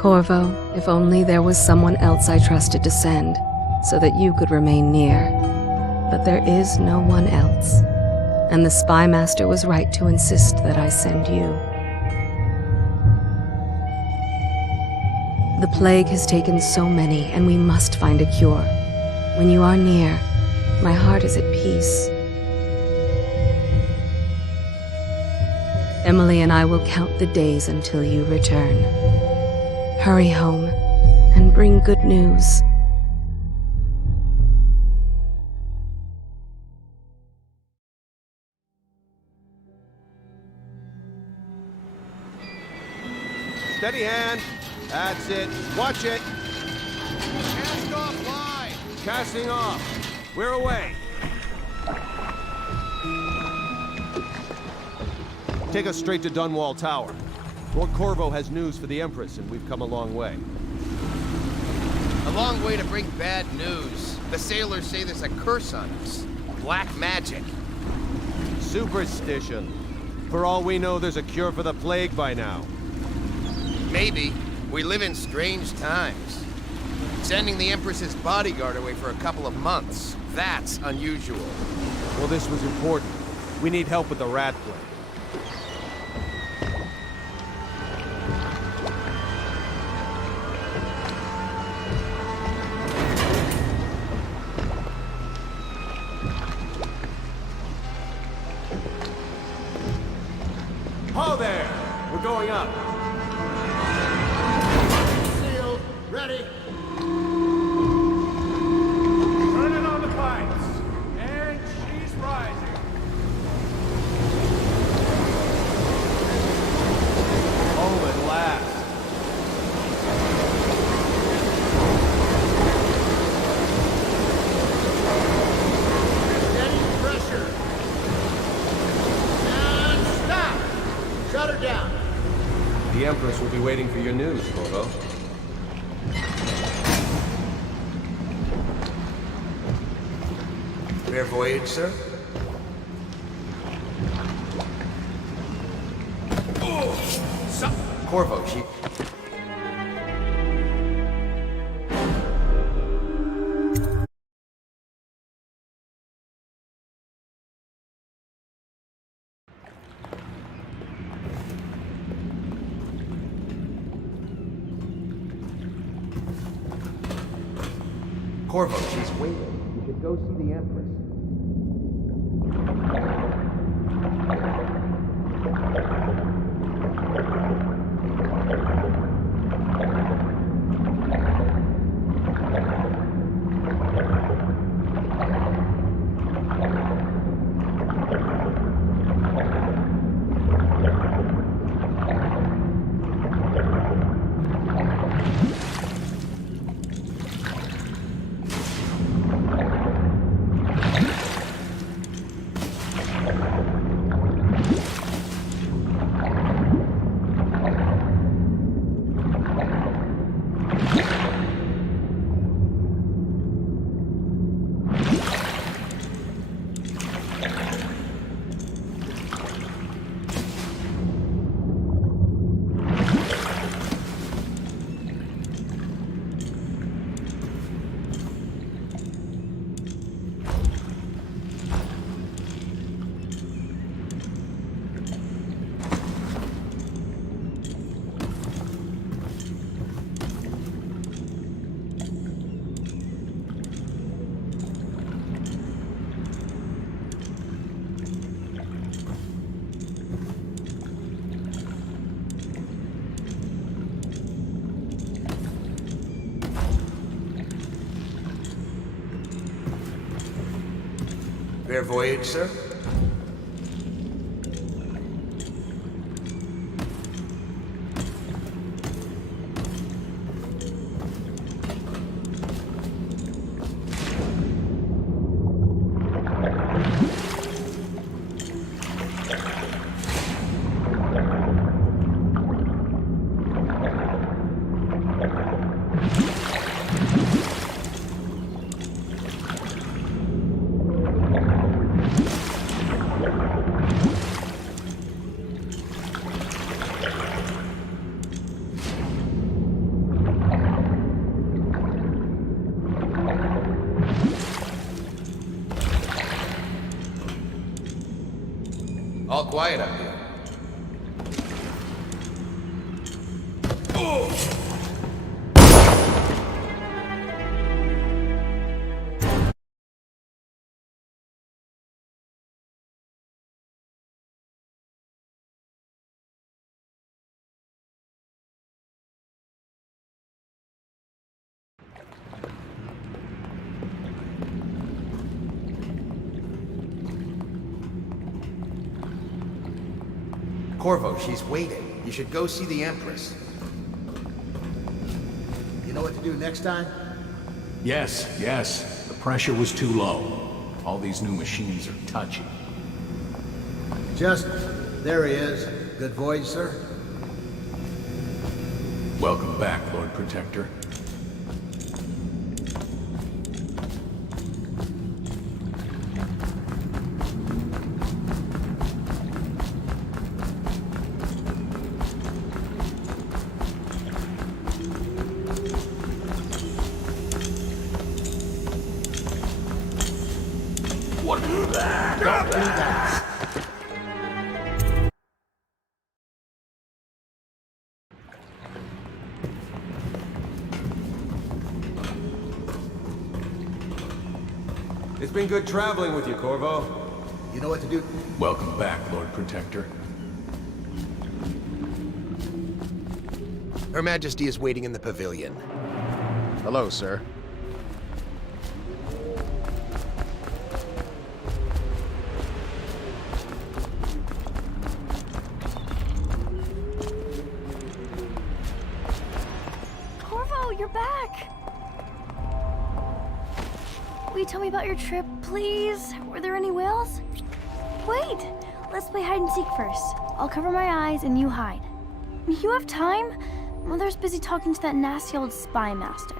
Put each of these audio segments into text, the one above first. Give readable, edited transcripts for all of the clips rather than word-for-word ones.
Corvo, if only there was someone else I trusted to send, so that you could remain near. But there is no one else, and the Spy Master was right to insist that I send you. The plague has taken so many, and we must find a cure. When you are near, my heart is at peace. Emily and I will count the days until you return. Hurry home, and bring good news. Steady hand. That's it. Watch it. Cast off line. Casting off. We're away. Take us straight to Dunwall Tower. Lord Corvo has news for the Empress, and we've come a long way. A long way to bring bad news. The sailors say there's a curse on us. Black magic. Superstition. For all we know, there's a cure for the plague by now. Maybe. We live in strange times. Sending the Empress's bodyguard away for a couple of months. That's unusual. Well, this was important. We need help with the rat plague. Ho there! We're going up. Sealed. Ready. Turning on the pipes. And she's rising. Home at last. Steady pressure. And stop. Shut her down. The Empress will be waiting for your news, Corvo. Fair voyage, sir. Corvo, she... Corvo, she's waiting. You should go see the Empress. Fair voyage, sir. All quiet up here. Corvo, she's waiting. You should go see the Empress. You know what to do next time? Yes. The pressure was too low. All these new machines are touchy. Just, there he is. Good voyage, sir. Welcome back, Lord Protector. Don't do that. It's been good traveling with you, Corvo. You know what to do? Welcome back, Lord Protector. Her Majesty is waiting in the pavilion. Hello, sir. Corvo, you're back! Will you tell me about your trip, please? Were there any whales? Wait! Let's play hide and seek first. I'll cover my eyes and you hide. You have time? Mother's busy talking to that nasty old spy master.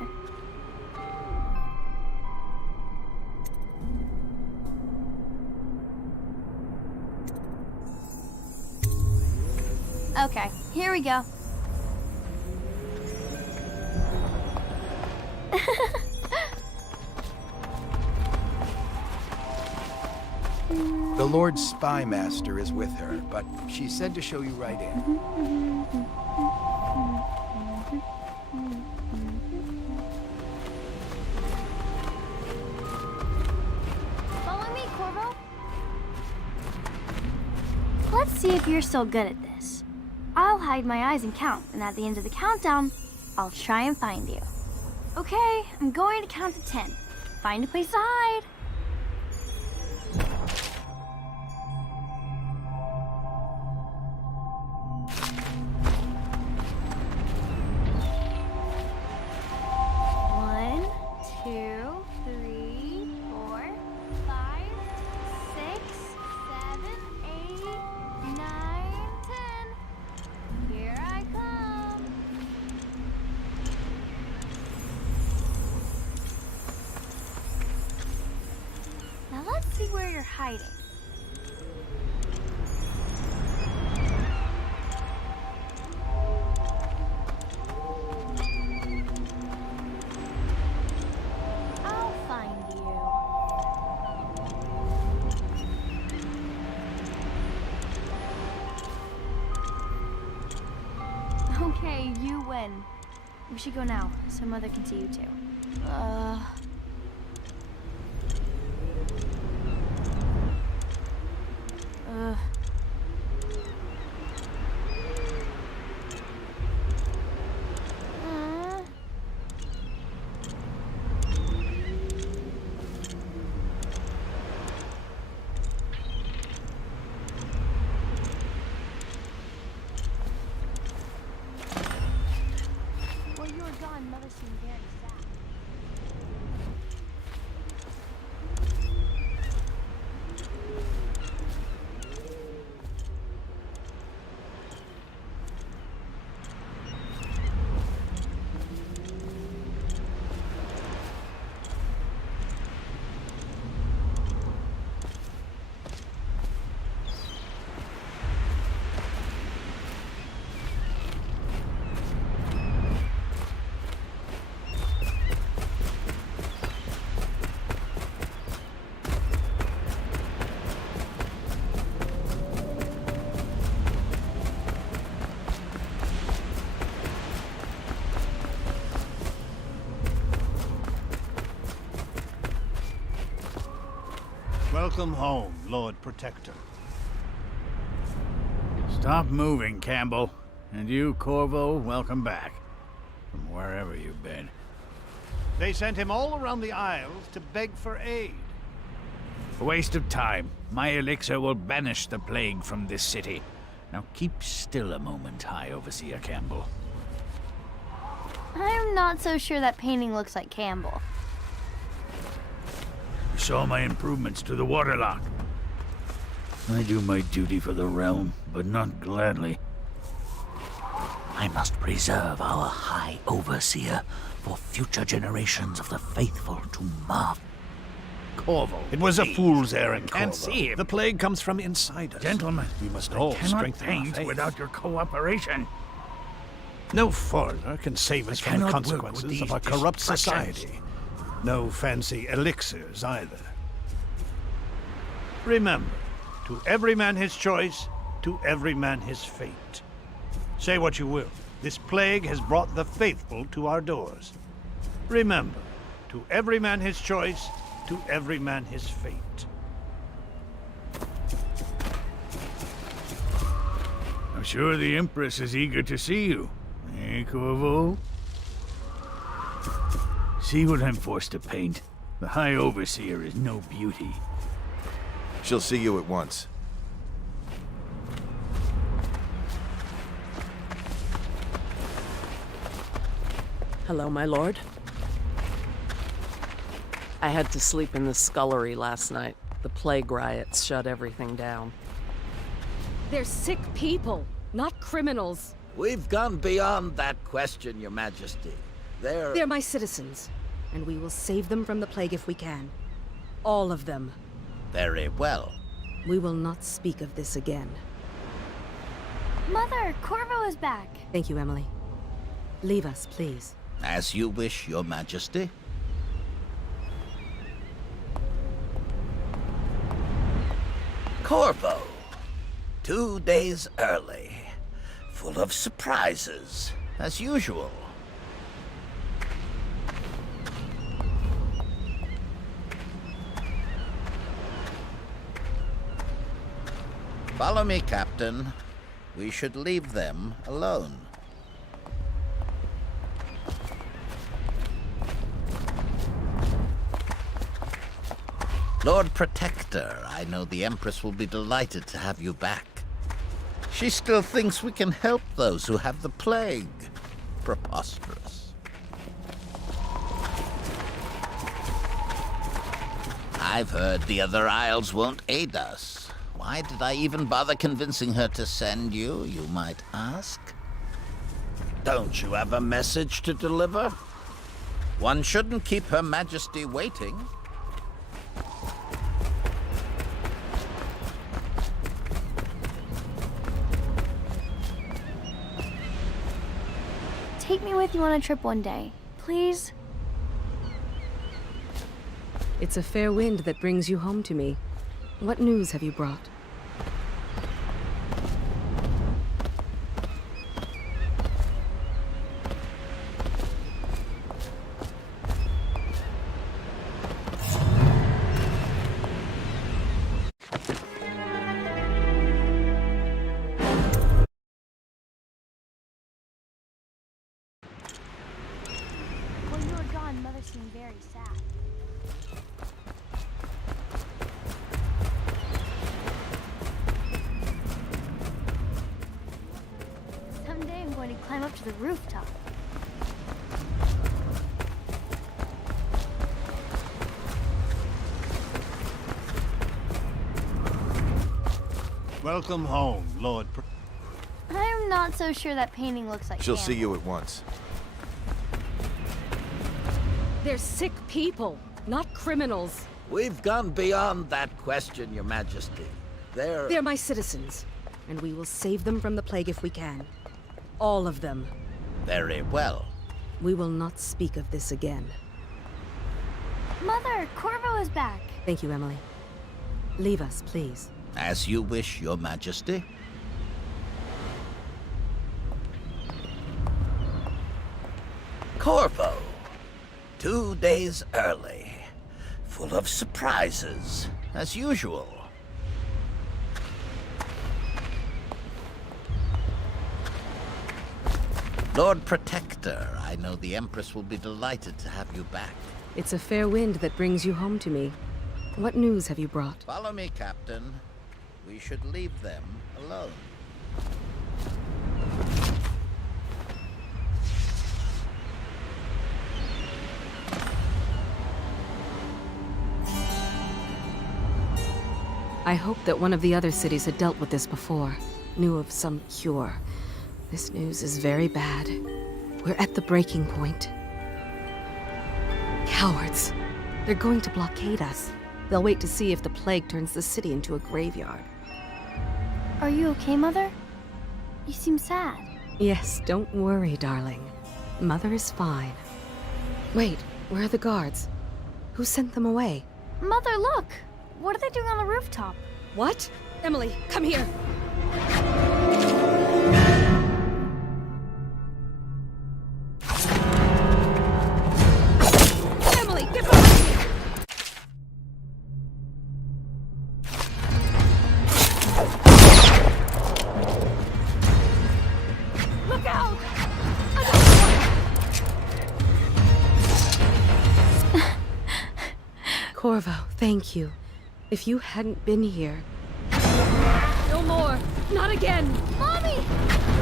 Okay, here we go. The Lord Spy Master is with her, but she said to show you right in. Follow me, Corvo. Let's see if you're still good at this. I'll hide my eyes and count, and at the end of the countdown, I'll try and find you. Okay, I'm going to count to 10. Find a place to hide. One, two, three, 4, 5, 6, 7, 8, 9, 10. Here I come. Now let's see where you're hiding. I'll find you. Okay, you win. We should go now, so Mother can see you too. While you were gone, Mother seemed very sad. Welcome home, Lord Protector. Stop moving, Campbell. And you, Corvo, welcome back. From wherever you've been. They sent him all around the Isles to beg for aid. A waste of time. My elixir will banish the plague from this city. Now keep still a moment, High Overseer Campbell. I'm not so sure that painting looks like Campbell. You saw my improvements to the waterlock. I do my duty for the realm, but not gladly. I must preserve our High Overseer for future generations of the faithful to marvel. Corvo. It was a fool's errand, Can't Corvo. see him. The plague comes from inside us. Gentlemen, We must all cannot strengthen our paint faith. without your cooperation. No foreigner can save us from the cannot work with consequences these of our corrupt distractions. society. No fancy elixirs either. Remember, to every man his choice, to every man his fate. Say what you will, this plague has brought the faithful to our doors. Remember, to every man his choice, to every man his fate. I'm sure the Empress is eager to see you. Eh, Corvo? See what I'm forced to paint? The High Overseer is no beauty. She'll see you at once. Hello, my lord. I had to sleep in the scullery last night. The plague riots shut everything down. They're sick people, not criminals. We've gone beyond that question, Your Majesty. They're my citizens, and we will save them from the plague if we can. All of them. Very well. We will not speak of this again. Mother, Corvo is back. Thank you, Emily. Leave us, please. As you wish, Your Majesty. Corvo. 2 days early. Full of surprises, as usual. Follow me, Captain. We should leave them alone. Lord Protector, I know the Empress will be delighted to have you back. She still thinks we can help those who have the plague. Preposterous. I've heard the other Isles won't aid us. Why did I even bother convincing her to send you, you might ask? Don't you have a message to deliver? One shouldn't keep Her Majesty waiting. Take me with you on a trip one day, please. It's a fair wind that brings you home to me. What news have you brought? When you were gone, Mother seemed very sad. Someday I'm going to climb up to the rooftop. Welcome home, Lord. I'm not so sure that painting looks like She'll Campbell. see you at once. They're sick people, not criminals. We've gone beyond that question, Your Majesty. They're my citizens, and we will save them from the plague if we can. All of them. Very well. We will not speak of this again. Mother, Corvo is back. Thank you, Emily. Leave us, please. As you wish, Your Majesty. Corvo. 2 days early. Full of surprises, as usual. Lord Protector, I know the Empress will be delighted to have you back. It's a fair wind that brings you home to me. What news have you brought? Follow me, Captain. We should leave them alone. I hoped that one of the other cities had dealt with this before, knew of some cure. This news is very bad. We're at the breaking point. Cowards. They're going to blockade us. They'll wait to see if the plague turns the city into a graveyard. Are you okay, Mother? You seem sad. Yes, don't worry, darling. Mother is fine. Wait, where are the guards? Who sent them away? Mother, look! What are they doing on the rooftop? What? Emily, come here! Emily, get behind me! Look out! Corvo, thank you. If you hadn't been here... No more! Not again! Mommy!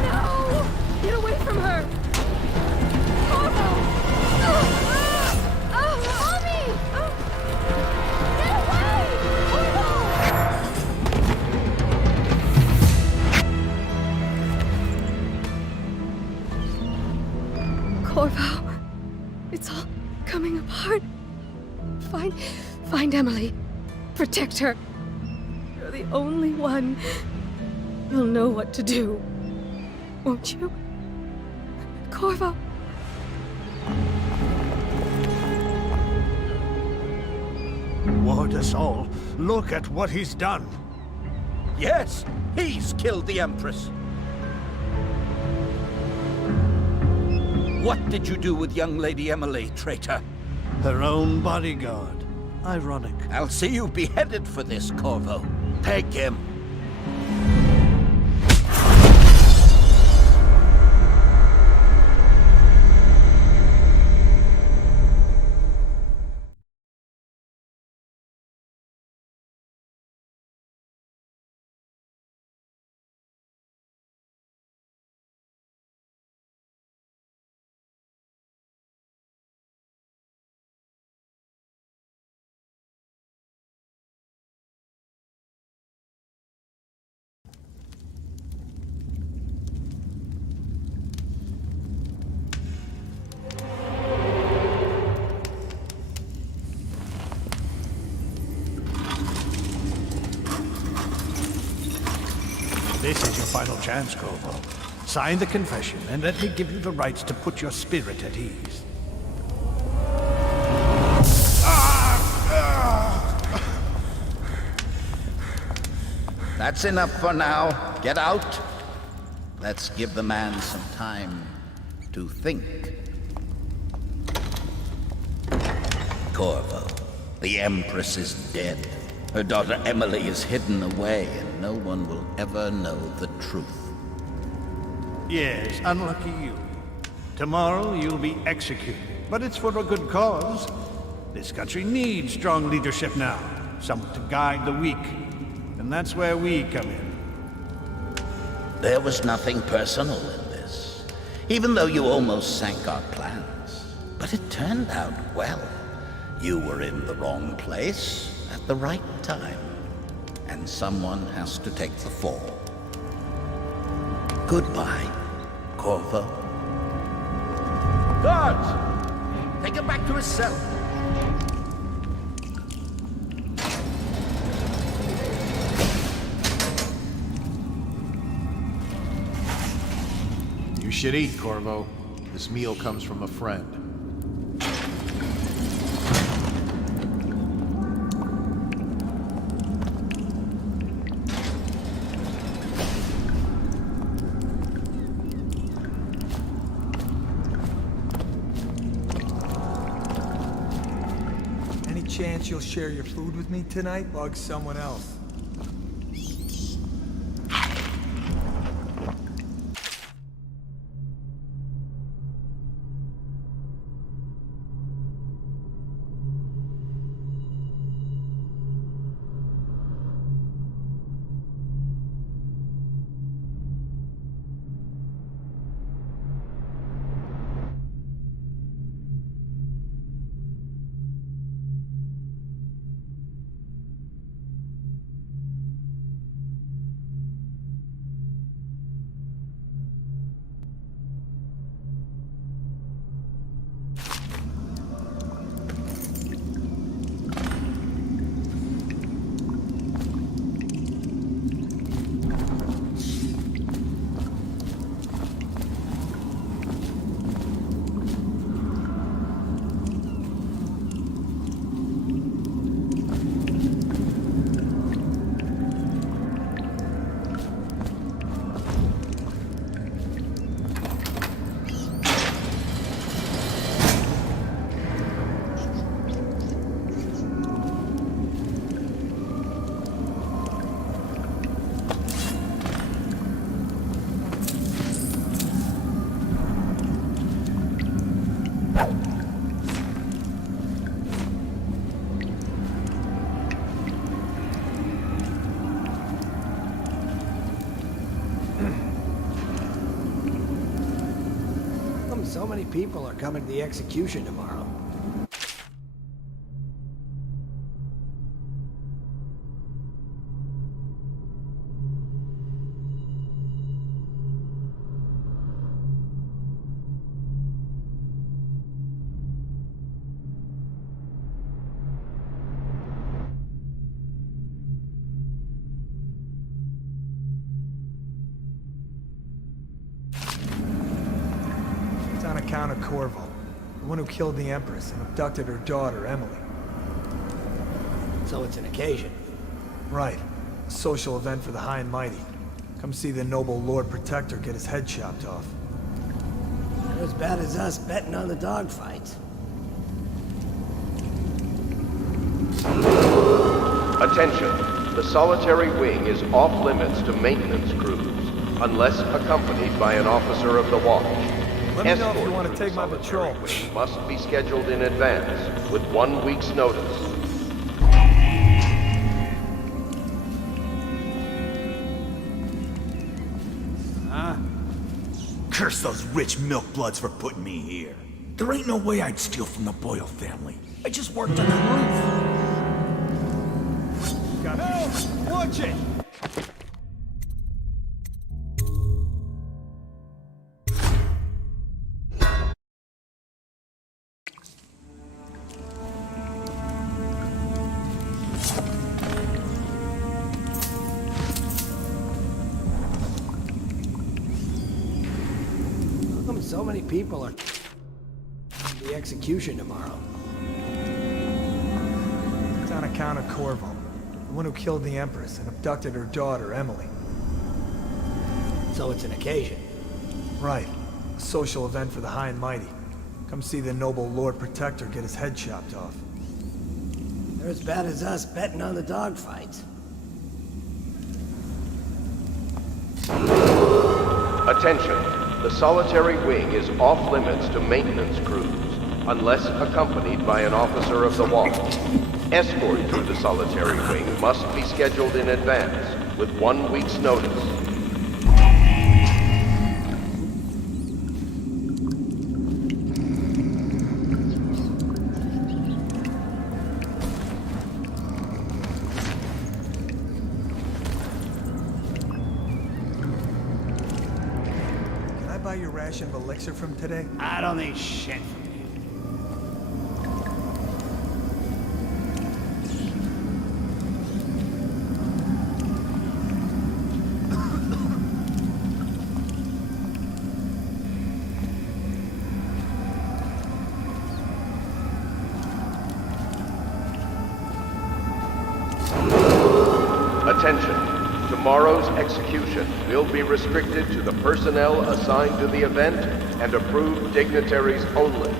No! Get away from her! Corvo! Mommy! Get away! Corvo! It's all coming apart. Find Emily. Protect her. You're the only one. You'll know what to do. Won't you? Corvo. Ward us all. Look at what he's done. Yes, he's killed the Empress. What did you do with young Lady Emily, traitor? Her own bodyguard. Ironic. I'll see you beheaded for this, Corvo. Take him. This is your final chance, Corvo. Sign the confession, and let me give you the rights to put your spirit at ease. That's enough for now. Get out. Let's give the man some time to think. Corvo, the Empress is dead. Her daughter Emily is hidden away, and no one will ever know the truth. Yes, unlucky you. Tomorrow you'll be executed, but it's for a good cause. This country needs strong leadership now, someone to guide the weak, and that's where we come in. There was nothing personal in this, even though you almost sank our plans. But it turned out well. You were in the wrong place at the right time, and someone has to take the fall. Goodbye, Corvo. Guards! Take him back to his cell. You should eat, Corvo. This meal comes from a friend. chance you'll share your food with me tonight? Bug someone else. So many people are coming to the execution tomorrow. On account of Corvo, the one who killed the Empress and abducted her daughter, Emily. So it's an occasion. Right. A social event for the high and mighty. Come see the noble Lord Protector get his head chopped off. They're as bad as us betting on the dogfights. Attention. The solitary wing is off limits to maintenance crews, unless accompanied by an officer of the watch. Let me know if you want to take my patrol. Must be scheduled in advance, with 1 week's notice. Curse those rich milk bloods for putting me here. There ain't no way I'd steal from the Boyle family. I just worked on the roof. Got help! Watch it! So many people are at the execution tomorrow. It's on account of Corvo, the one who killed the Empress and abducted her daughter, Emily. So it's an occasion. Right. A social event for the high and mighty. Come see the noble Lord Protector get his head chopped off. They're as bad as us betting on the dogfights. Attention. The solitary wing is off limits to maintenance crews, unless accompanied by an officer of the watch. Escort through the solitary wing must be scheduled in advance, with 1 week's notice. Buy your ration of elixir from today? I don't need shit from you. Attention. Tomorrow's execution will be restricted to the personnel assigned to the event and approved dignitaries only.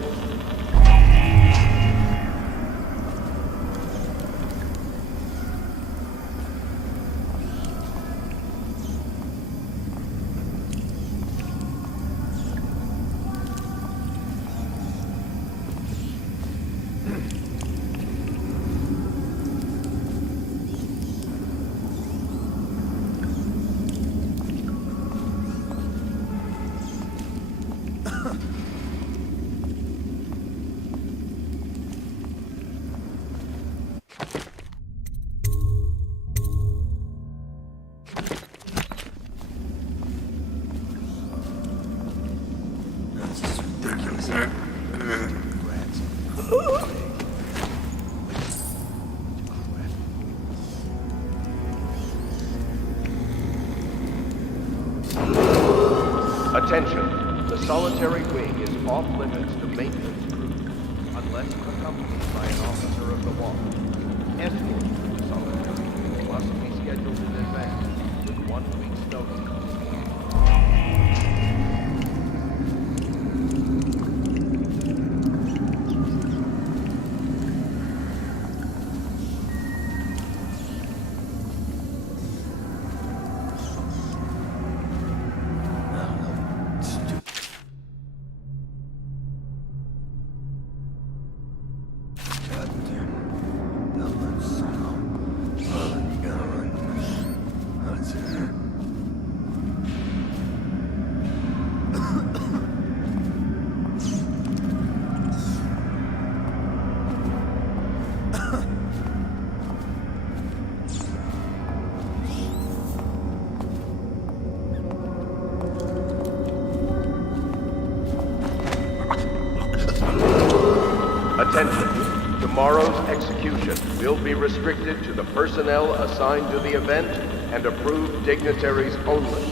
Attention, the solitary wing is off limits to maintenance crews, unless accompanied by an officer of the watch. Escort to the solitary wing must be scheduled in advance, with 1 week's notice. Attention, tomorrow's execution will be restricted to the personnel assigned to the event and approved dignitaries only.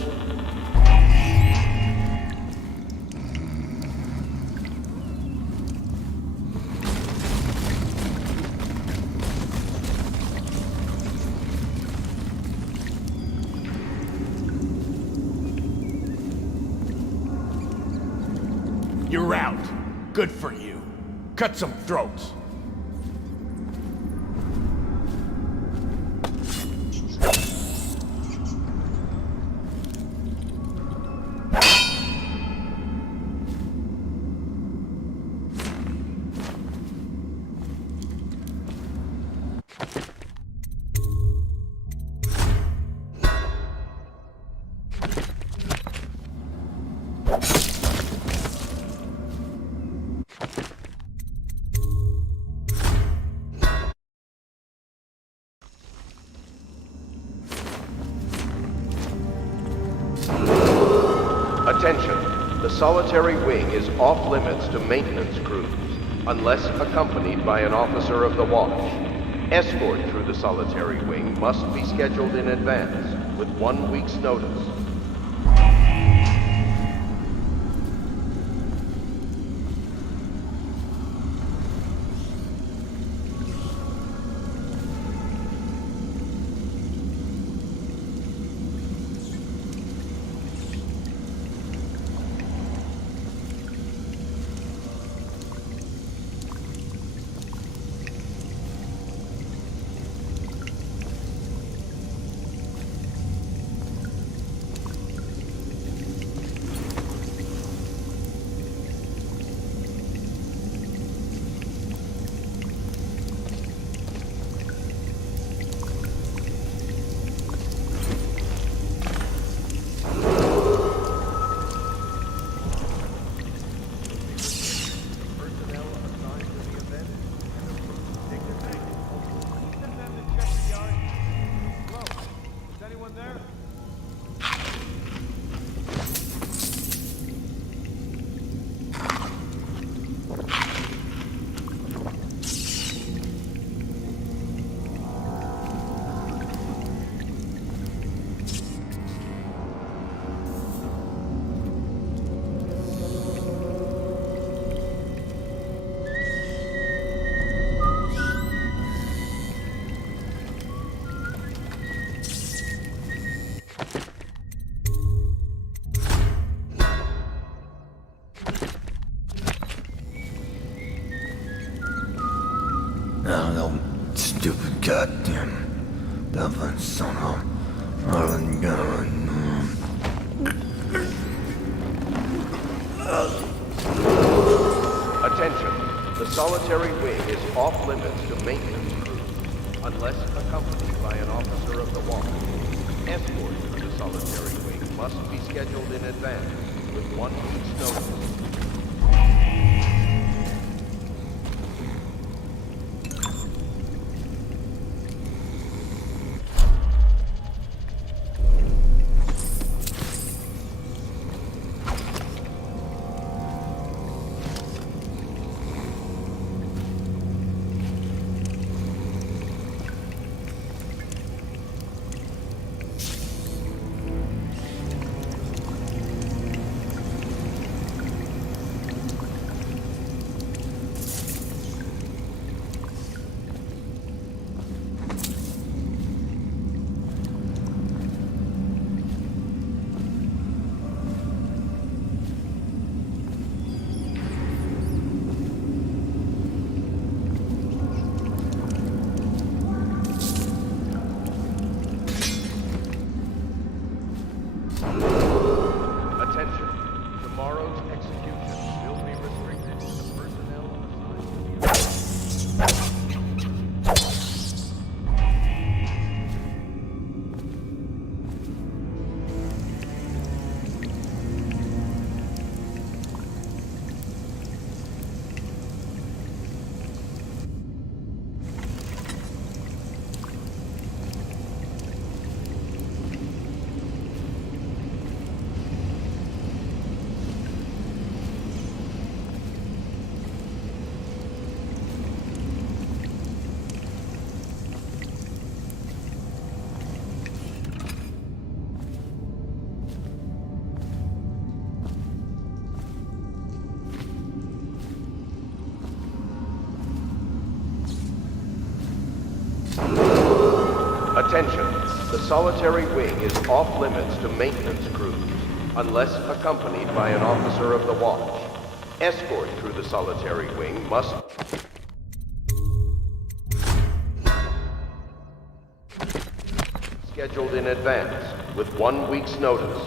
You're out. Good for you. Cut some throats. Attention, the solitary wing is off limits to maintenance crews, unless accompanied by an officer of the watch. Escort through the solitary wing must be scheduled in advance, with 1 week's notice. Oh, stupid goddamn Dublin son of Harlan God. Attention, the solitary wing is off limits to maintenance crews, unless accompanied by an officer of the watch. Escort through the solitary wing must be scheduled in advance, with 1 week's notice. The solitary wing is off limits to maintenance crews, unless accompanied by an officer of the watch. Escort through the solitary wing must... scheduled in advance, with 1 week's notice.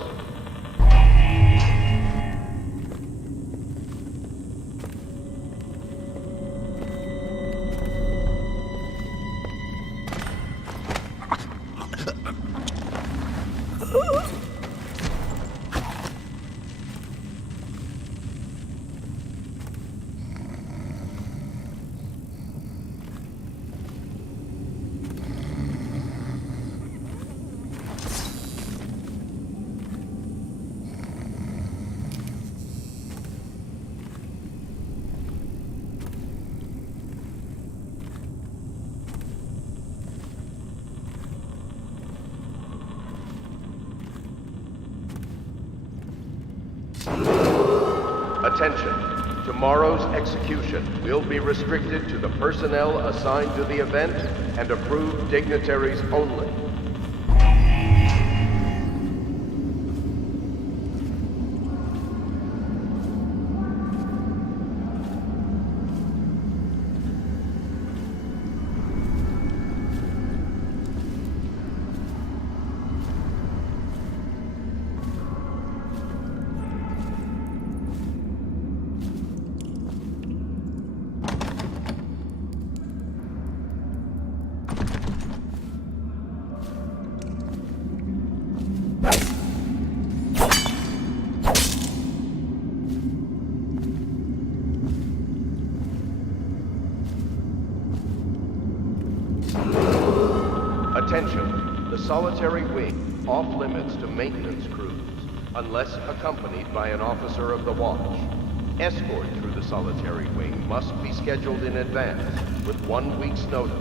Attention. Tomorrow's execution will be restricted to the personnel assigned to the event and approved dignitaries only. Attention, the solitary wing off limits to maintenance crews, unless accompanied by an officer of the watch. Escort through the solitary wing must be scheduled in advance, with 1 week's notice.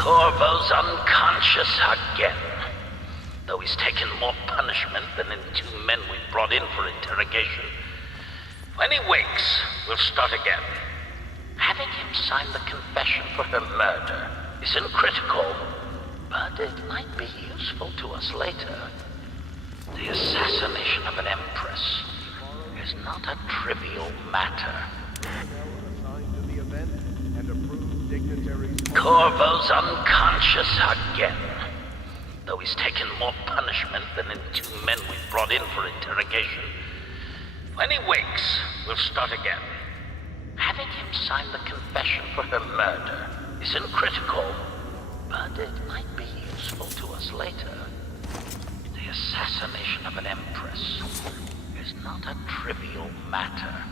Corvo's unconscious again. Though he's taken more punishment than the 2 men we brought in for interrogation. When he wakes, we'll start again. Having him sign the confession for her murder isn't critical, but it might be useful to us later. The assassination of an empress is not a trivial matter. Corvo's unconscious again. Though he's taken more punishment than the 2 men we brought in for interrogation. When he wakes, we'll start again. Having him sign the confession for her murder isn't critical, but it might be useful to us later. The assassination of an empress is not a trivial matter.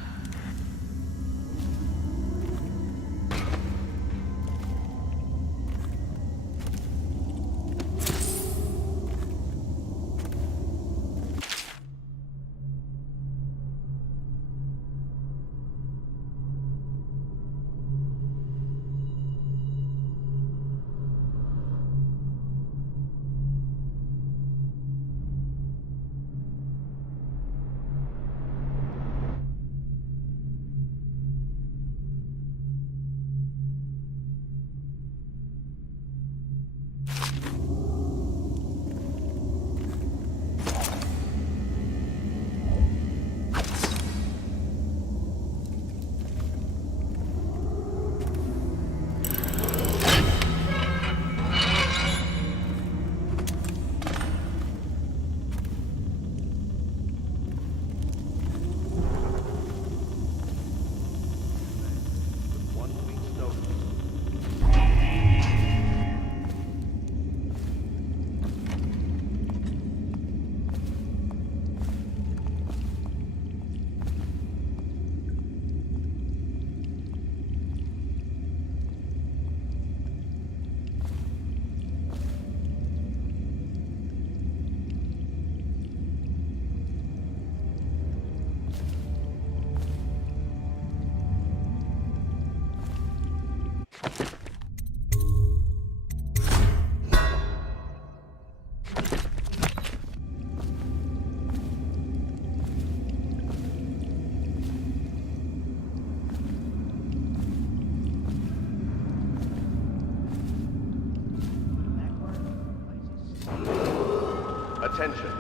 Attention.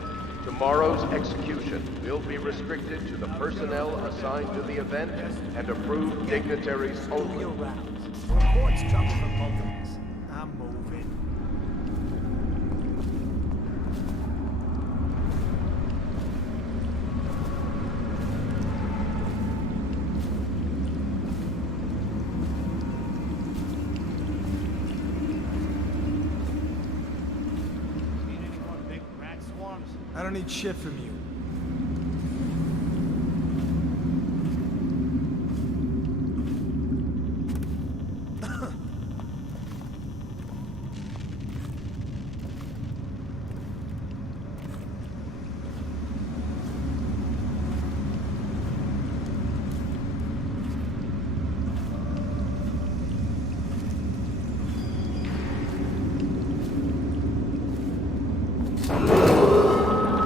Tomorrow's execution will be restricted to the personnel assigned to the event and approved dignitaries only. Reports coming from both of us. I'm moving. I don't need shit from you.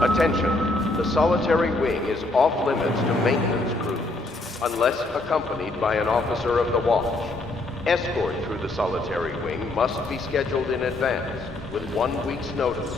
Attention. The solitary wing is off limits to maintenance crews, unless accompanied by an officer of the watch. Escort through the solitary wing must be scheduled in advance, with 1 week's notice.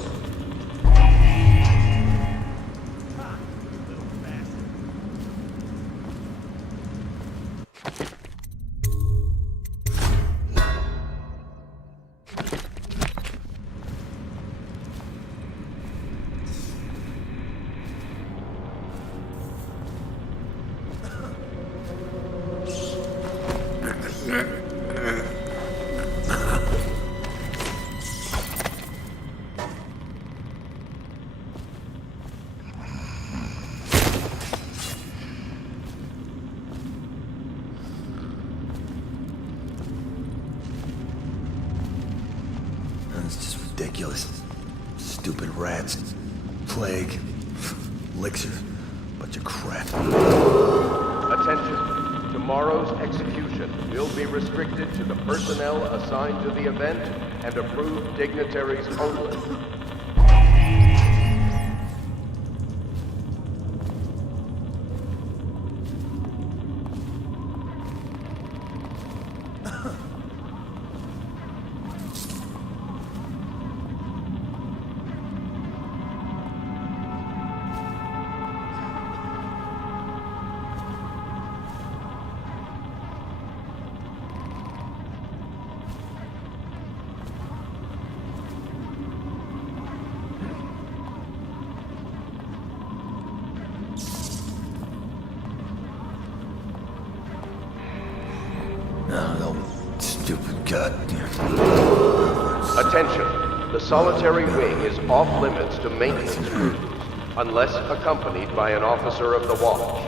It's just ridiculous. Stupid rats. Plague. Elixir. Bunch of crap. Attention. Tomorrow's execution will be restricted to the personnel assigned to the event and approved dignitaries only. Stupid goddamn. Attention. The solitary wing is off limits to maintenance crews, unless accompanied by an officer of the watch.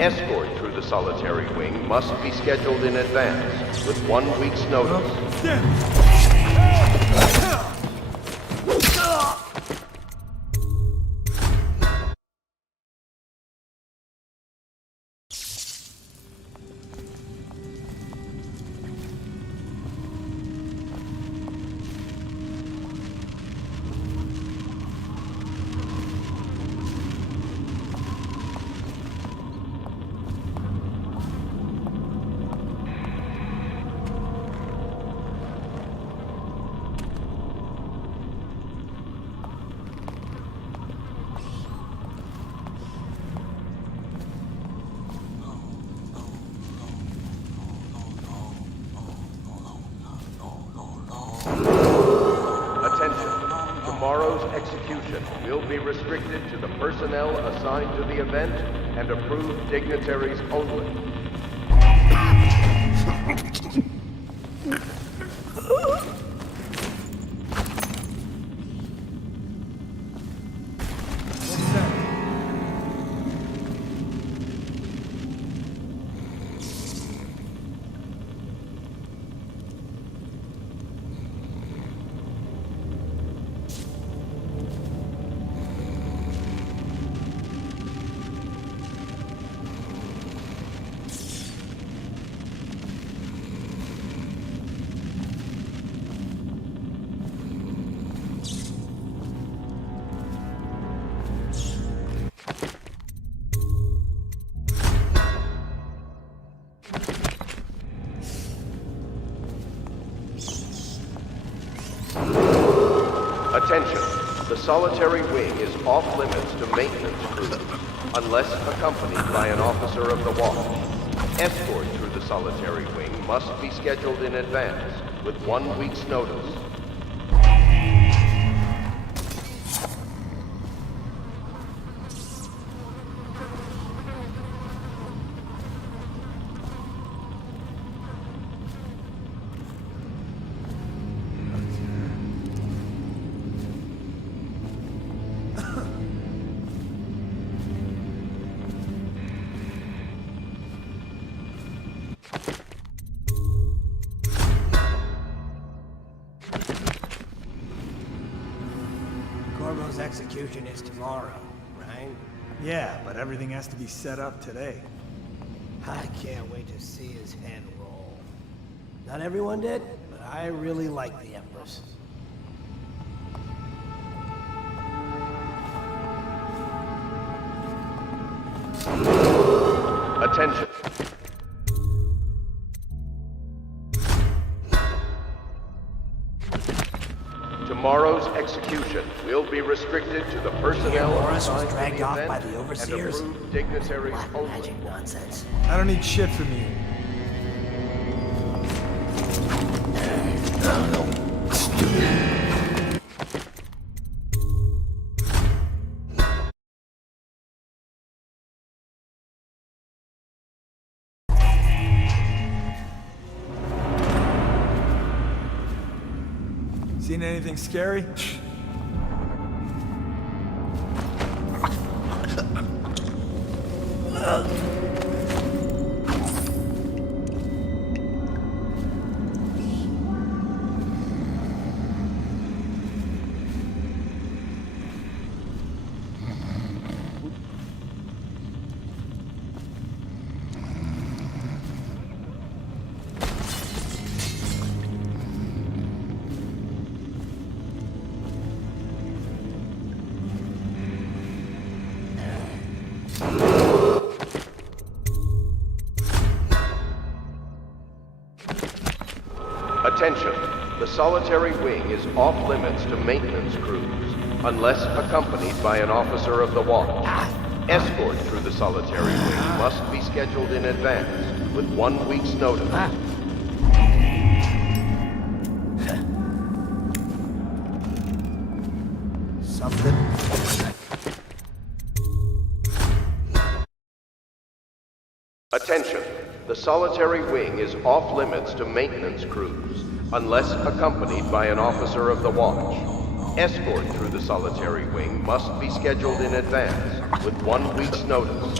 Escort through the solitary wing must be scheduled in advance, with 1 week's notice. Tomorrow's execution will be restricted to the personnel assigned to the event and approved dignitaries only. Attention. The solitary wing is off limits to maintenance crews, unless accompanied by an officer of the watch. Escort through the solitary wing must be scheduled in advance, with 1 week's notice. Corvo's execution is tomorrow, right? Yeah, but everything has to be set up today. I can't wait to see his head roll. Not everyone did, but I really like the Empress. Attention. Tomorrow's execution will be restricted to the personnel Morris was assigned to dragged the off event by the overseers? and approved dignitaries Black only. magic nonsense. I don't need shit from you. Seen anything scary? Attention. The solitary wing is off limits to maintenance crews, unless accompanied by an officer of the watch. Escort through the solitary wing must be scheduled in advance, with 1 week's notice. Something. Attention. The solitary wing is off limits to maintenance crews, unless accompanied by an officer of the watch. Escort through the solitary wing must be scheduled in advance, with 1 week's notice.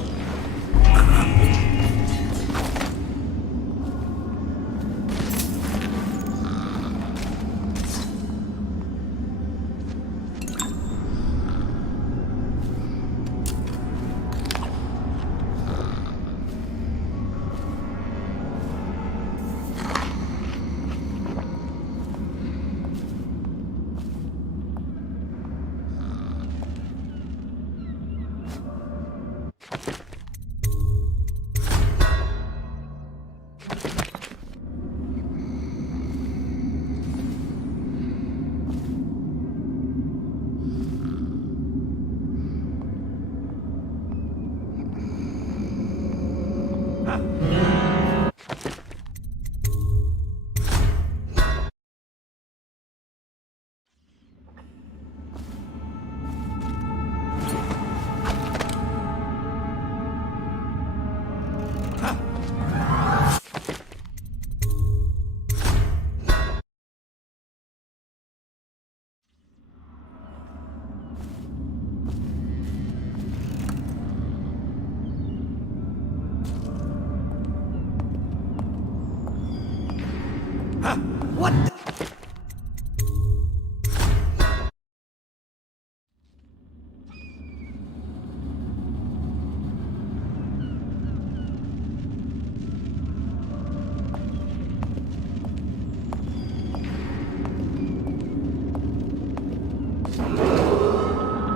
What the?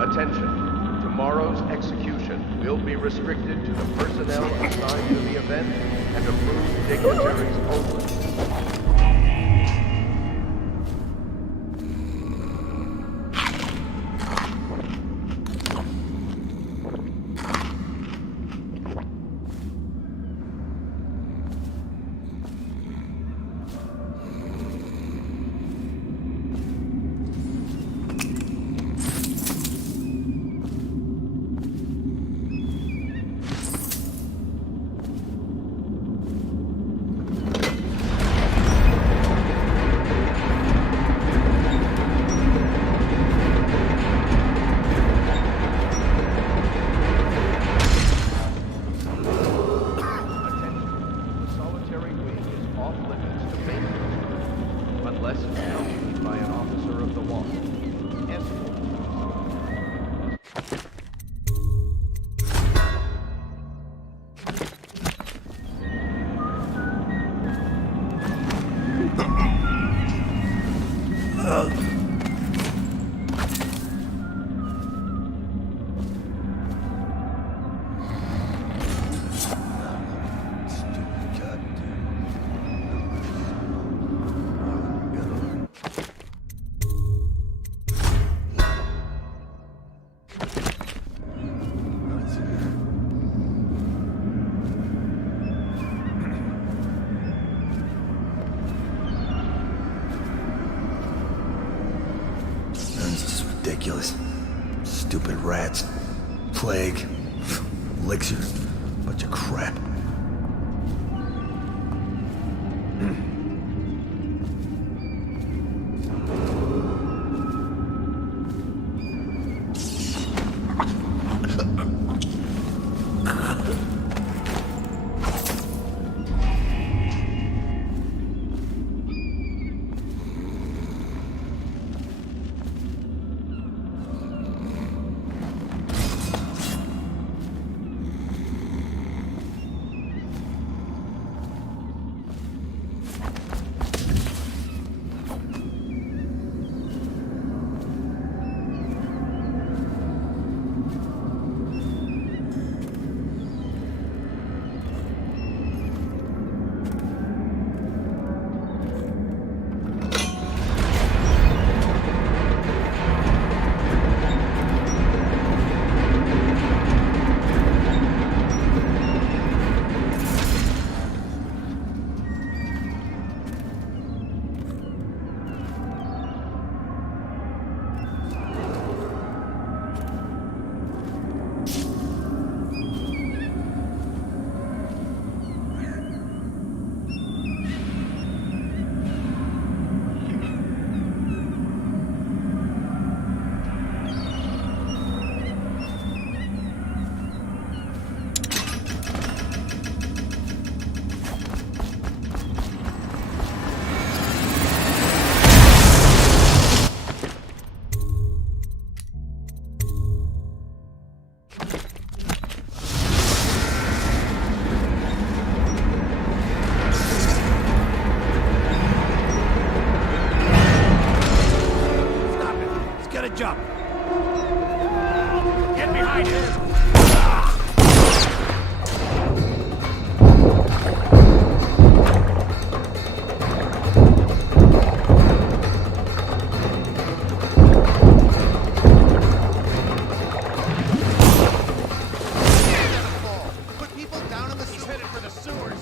Attention. Tomorrow's execution will be restricted to the personnel assigned to the event and approved dignitaries only. unless accompanied by an officer of the law. Escort. Ridiculous. Stupid rats. Plague. Elixir. Bunch of crap. Jump! Get behind him! Put people down in the sewers. He's headed for the sewers.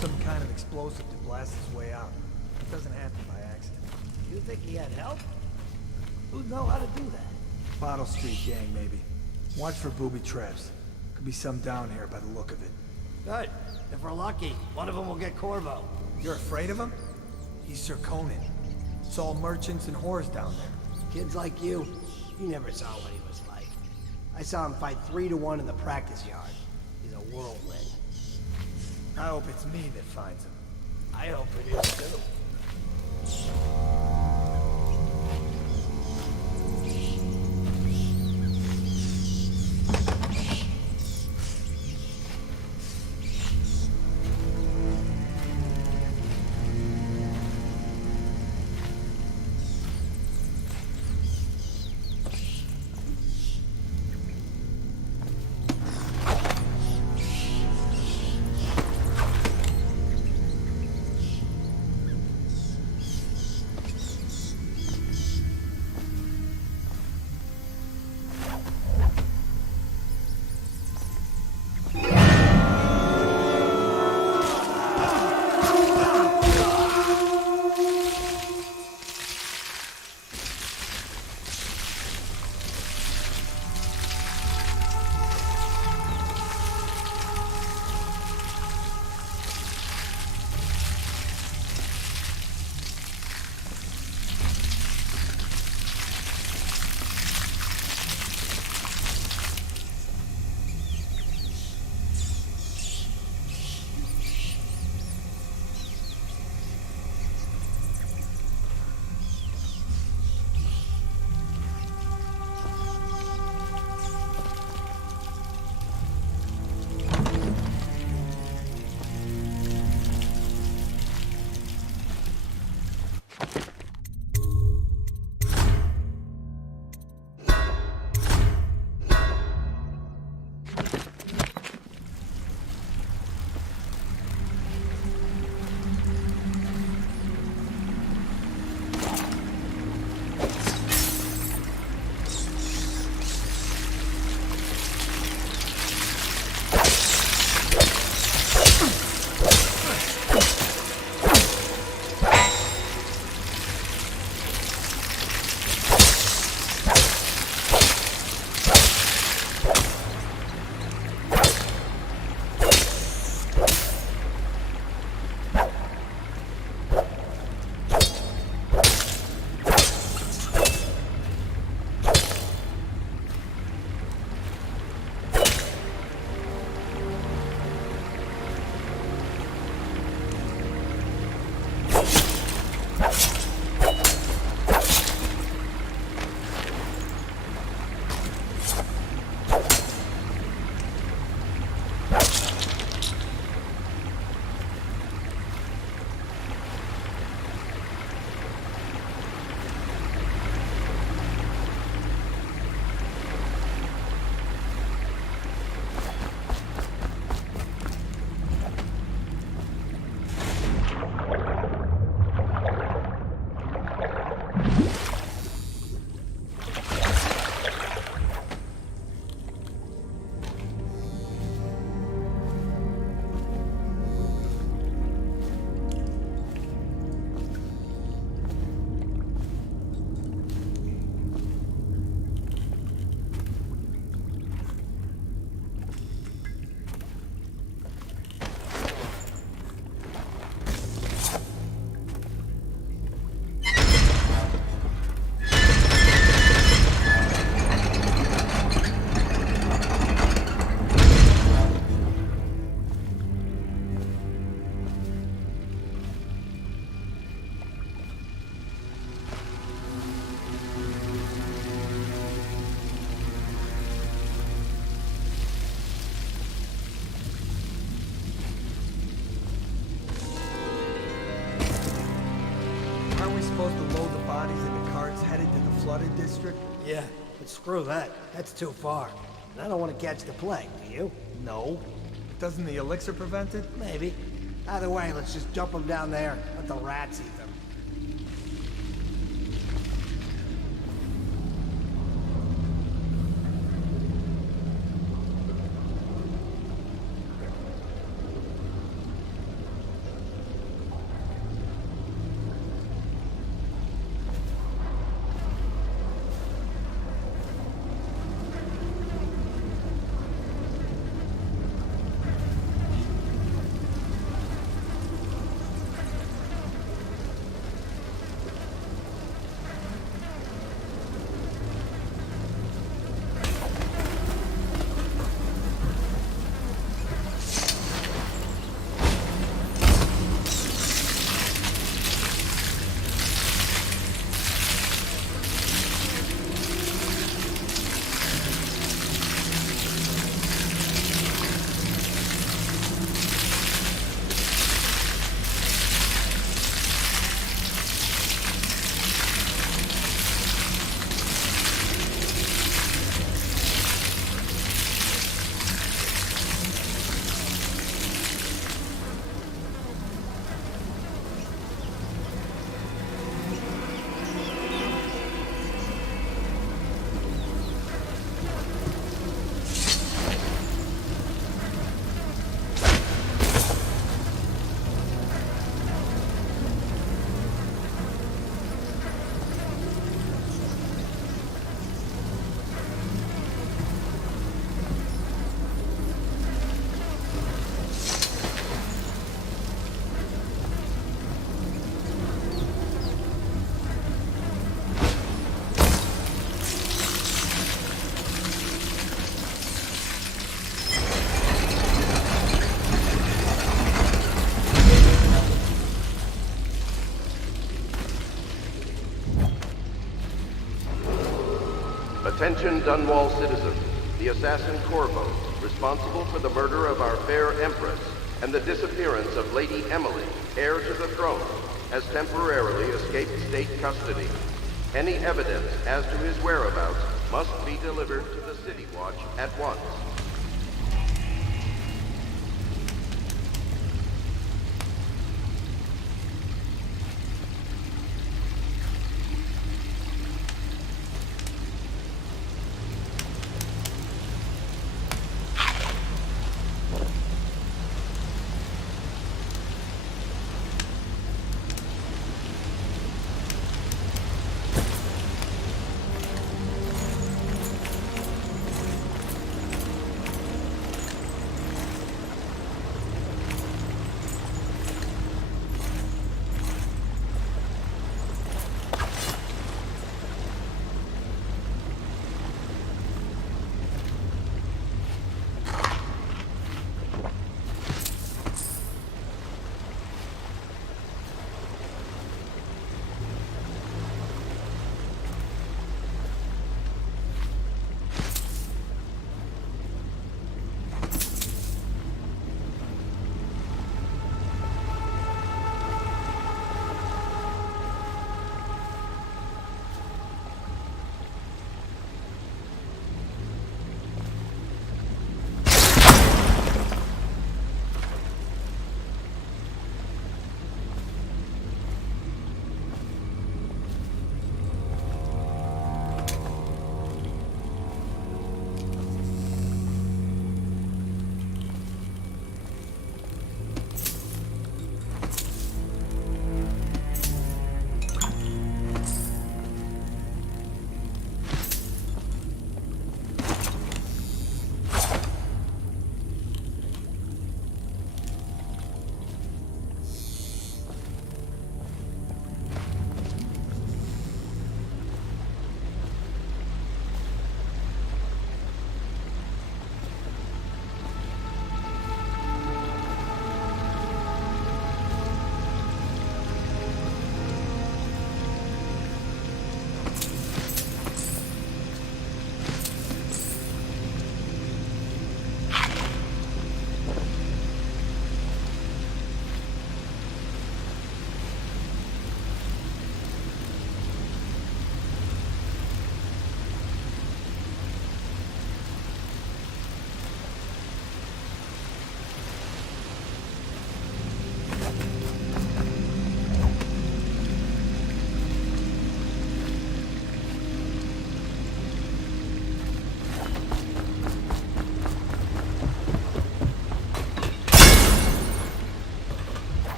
Some kind of explosive to blast his way out. It doesn't happen by accident. You think he had help? Who'd know how to do that? Bottle Street gang, maybe. Watch for booby traps. Could be some down here by the look of it. Good. If we're lucky, one of them will get Corvo. You're afraid of him? He's Sir Conan. It's all merchants and whores down there. Kids like you never saw what he was like. I saw him fight 3 to 1 in the practice yard. He's a whirlwind. I hope it's me that finds him. I hope it is too. flooded district? Yeah, but screw that. That's too far. And I don't want to catch the plague, do you? No. Doesn't the elixir prevent it? Maybe. Either way, let's just dump them down there. Let the rats eat them. Attention Dunwall citizens. The assassin Corvo, responsible for the murder of our fair Empress and the disappearance of Lady Emily, heir to the throne, has temporarily escaped state custody. Any evidence as to his whereabouts must be delivered to the City Watch at once.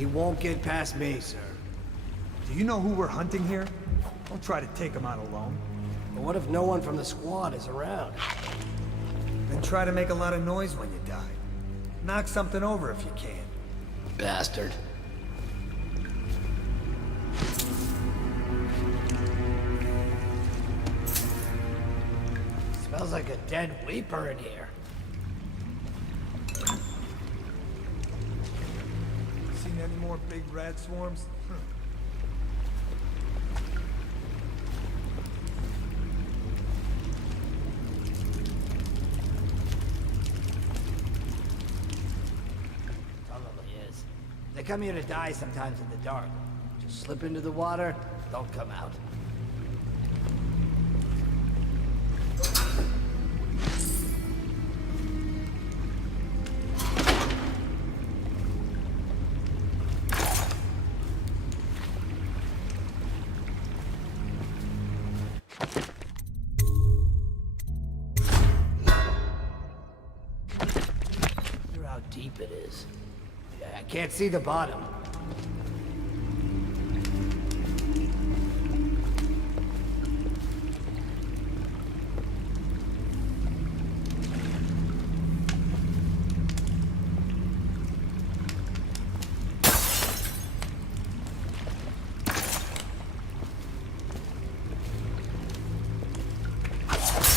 He won't get past me, sir. Do you know who we're hunting here? Don't try to take him out alone. But what if no one from the squad is around? Then try to make a lot of noise when you die. Knock something over if you can. Bastard. Smells like a dead weeper in here. Seen any more big rat swarms? Probably is. They come here to die sometimes in the dark. Just slip into the water, don't come out. Wonder how deep it is. I can't see the bottom.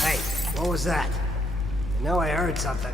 Hey, what was that? I know I heard something.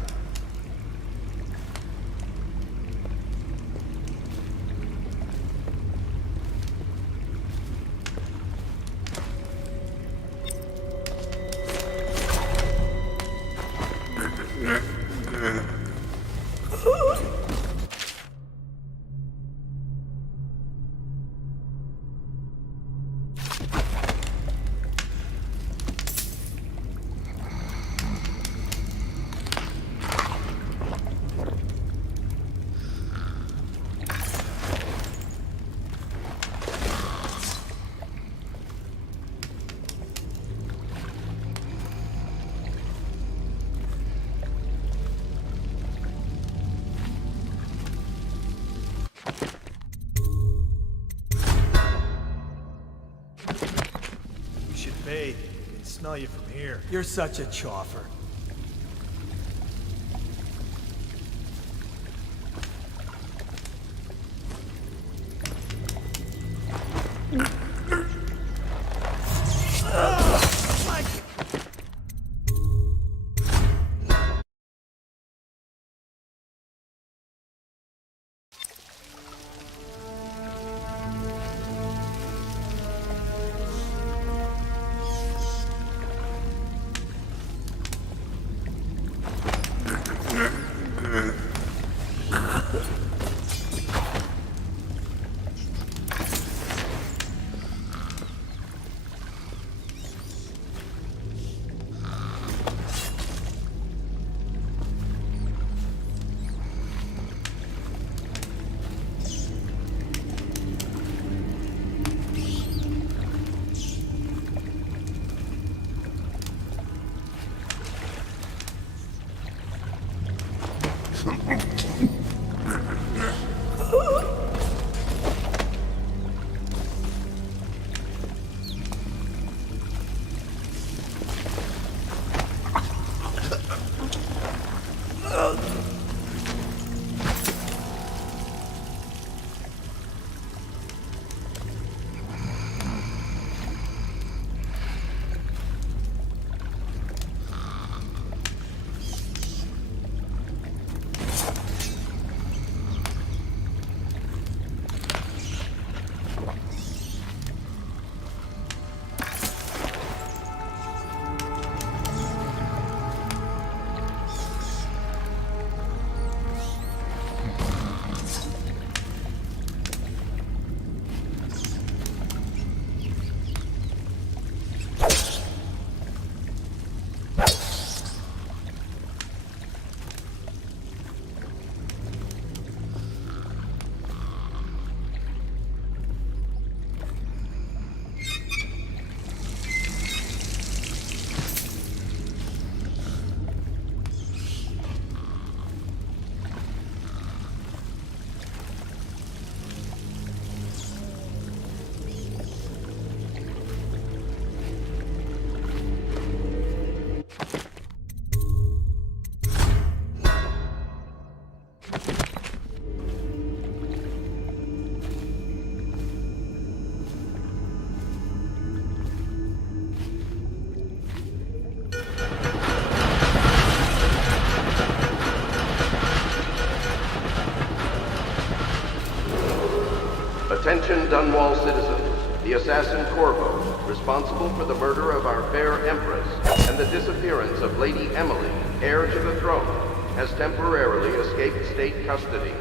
You should bathe. I can smell you from here. You're such a choffer. Attention Dunwall citizens. The assassin Corvo, responsible for the murder of our fair Empress and the disappearance of Lady Emily, heir to the throne, has temporarily escaped state custody.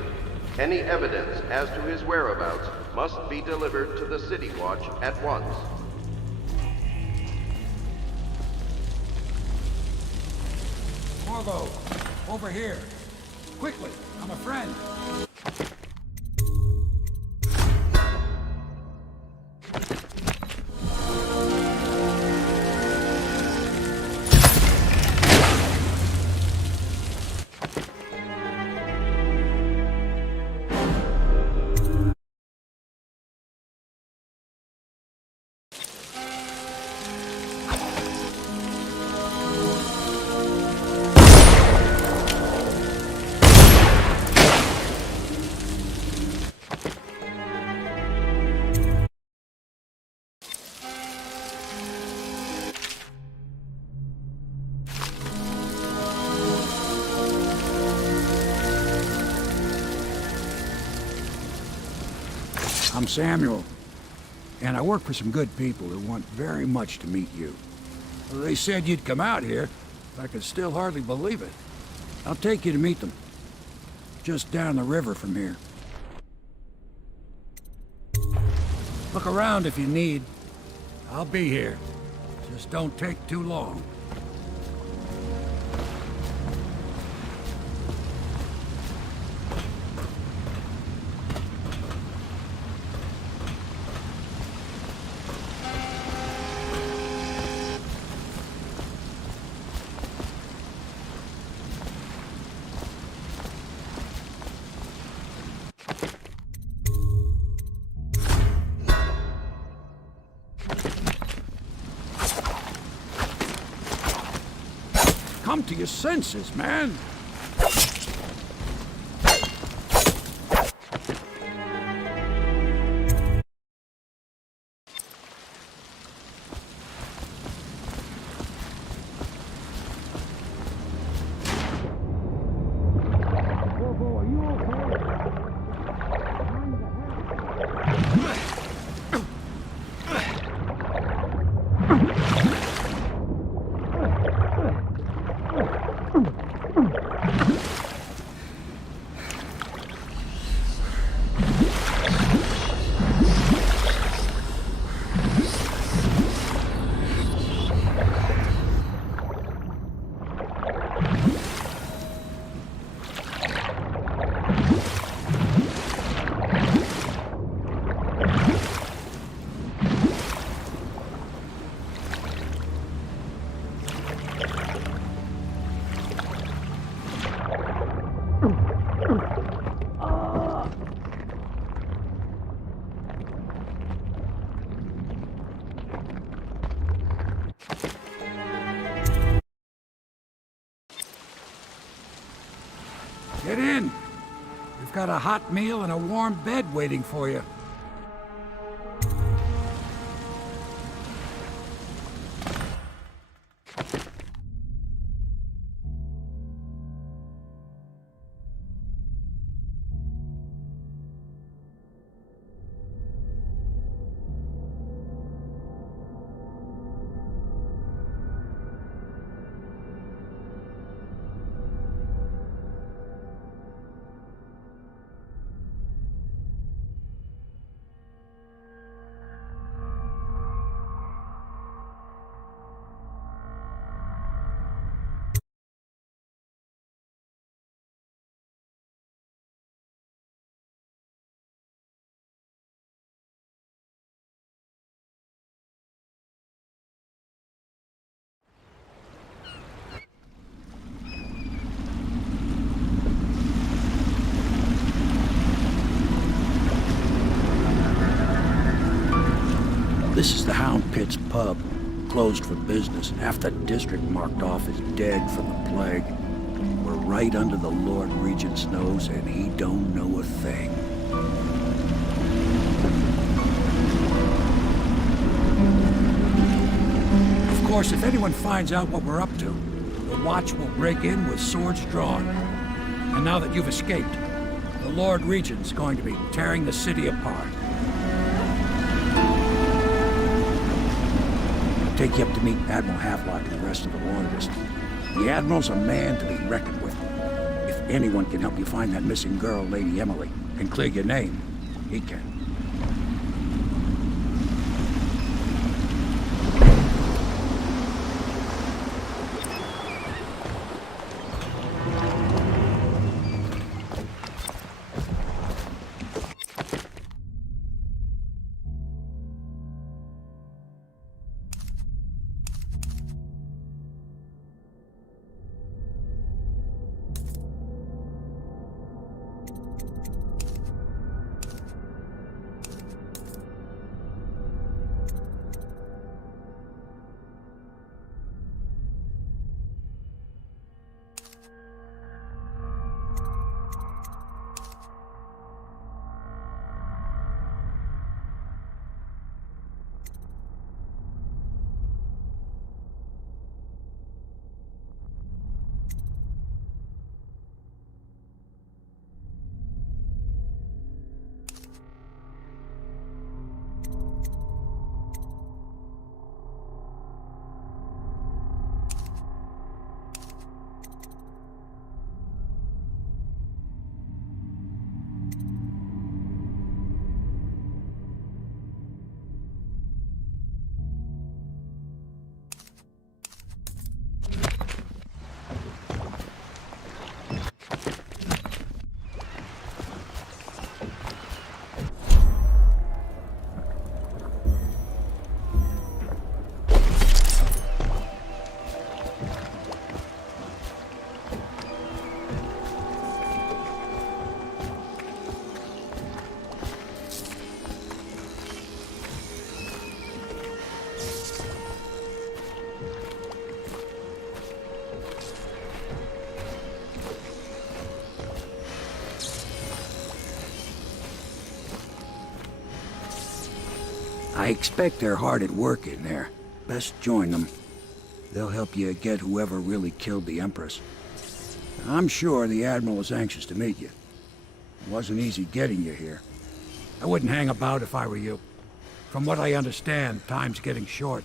Any evidence as to his whereabouts must be delivered to the City Watch at once. Corvo, over here. Quickly, I'm a friend. I'm Samuel, and I work for some good people who want very much to meet you. They said you'd come out here. I can still hardly believe it. I'll take you to meet them. Just down the river from here. Look around if you need. I'll be here. Just don't take too long. Come to your senses, man. Get in. We've got a hot meal and a warm bed waiting for you. This is the Hound Pit's pub, closed for business. Half the district marked off as dead from the plague. We're right under the Lord Regent's nose, and he don't know a thing. Of course, if anyone finds out what we're up to, the Watch will break in with swords drawn. And now that you've escaped, the Lord Regent's going to be tearing the city apart. take you up to meet Admiral Havelock and the rest of the Loyalists. The Admiral's a man to be reckoned with. If anyone can help you find that missing girl, Lady Emily, and clear your name, he can. I expect they're hard at work in there. Best join them. They'll help you get whoever really killed the Empress. I'm sure the Admiral is anxious to meet you. It wasn't easy getting you here. I wouldn't hang about if I were you. From what I understand, time's getting short.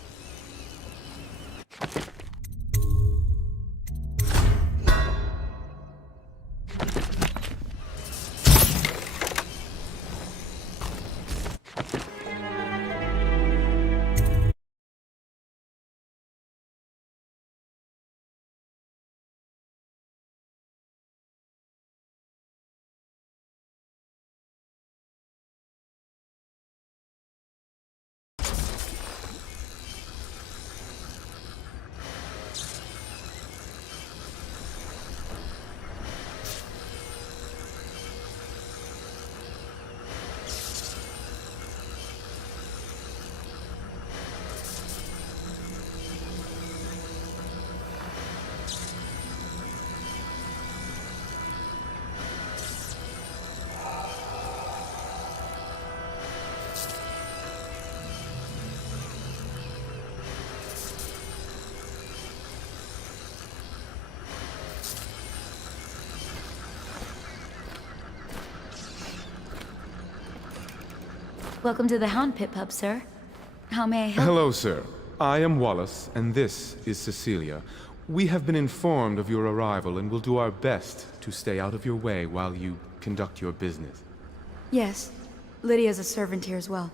Welcome to the Hound Pit Pub, sir. How may I help? Hello, sir. I am Wallace, and this is Cecilia. We have been informed of your arrival and will do our best to stay out of your way while you conduct your business. Yes. Lydia's a servant here as well.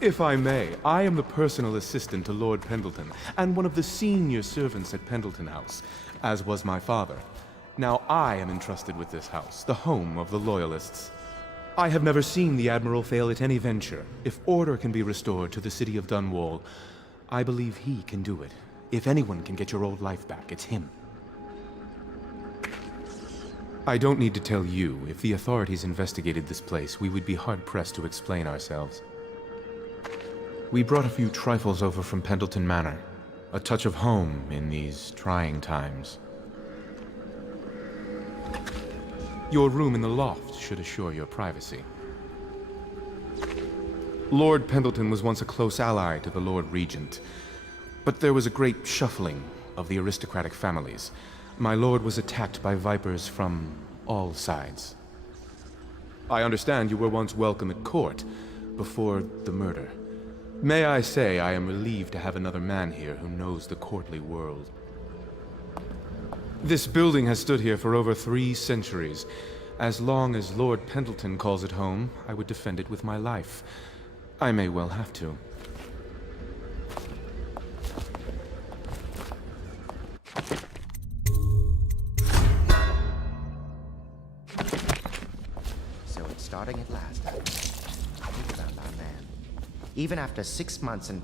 If I may, I am the personal assistant to Lord Pendleton, and one of the senior servants at Pendleton House, as was my father. Now I am entrusted with this house, the home of the Loyalists. I have never seen the Admiral fail at any venture. If order can be restored to the city of Dunwall, I believe he can do it. If anyone can get your old life back, it's him. I don't need to tell you, if the authorities investigated this place, we would be hard-pressed to explain ourselves. We brought a few trifles over from Pendleton Manor. A touch of home in these trying times. Your room in the loft should assure your privacy. Lord Pendleton was once a close ally to the Lord Regent, but there was a great shuffling of the aristocratic families. My lord was attacked by vipers from all sides. I understand you were once welcome at court before the murder. May I say I am relieved to have another man here who knows the courtly world. This building has stood here for over 3 centuries. As long as Lord Pendleton calls it home, I would defend it with my life. I may well have to. So it's starting at last. We found our man. Even after 6 months in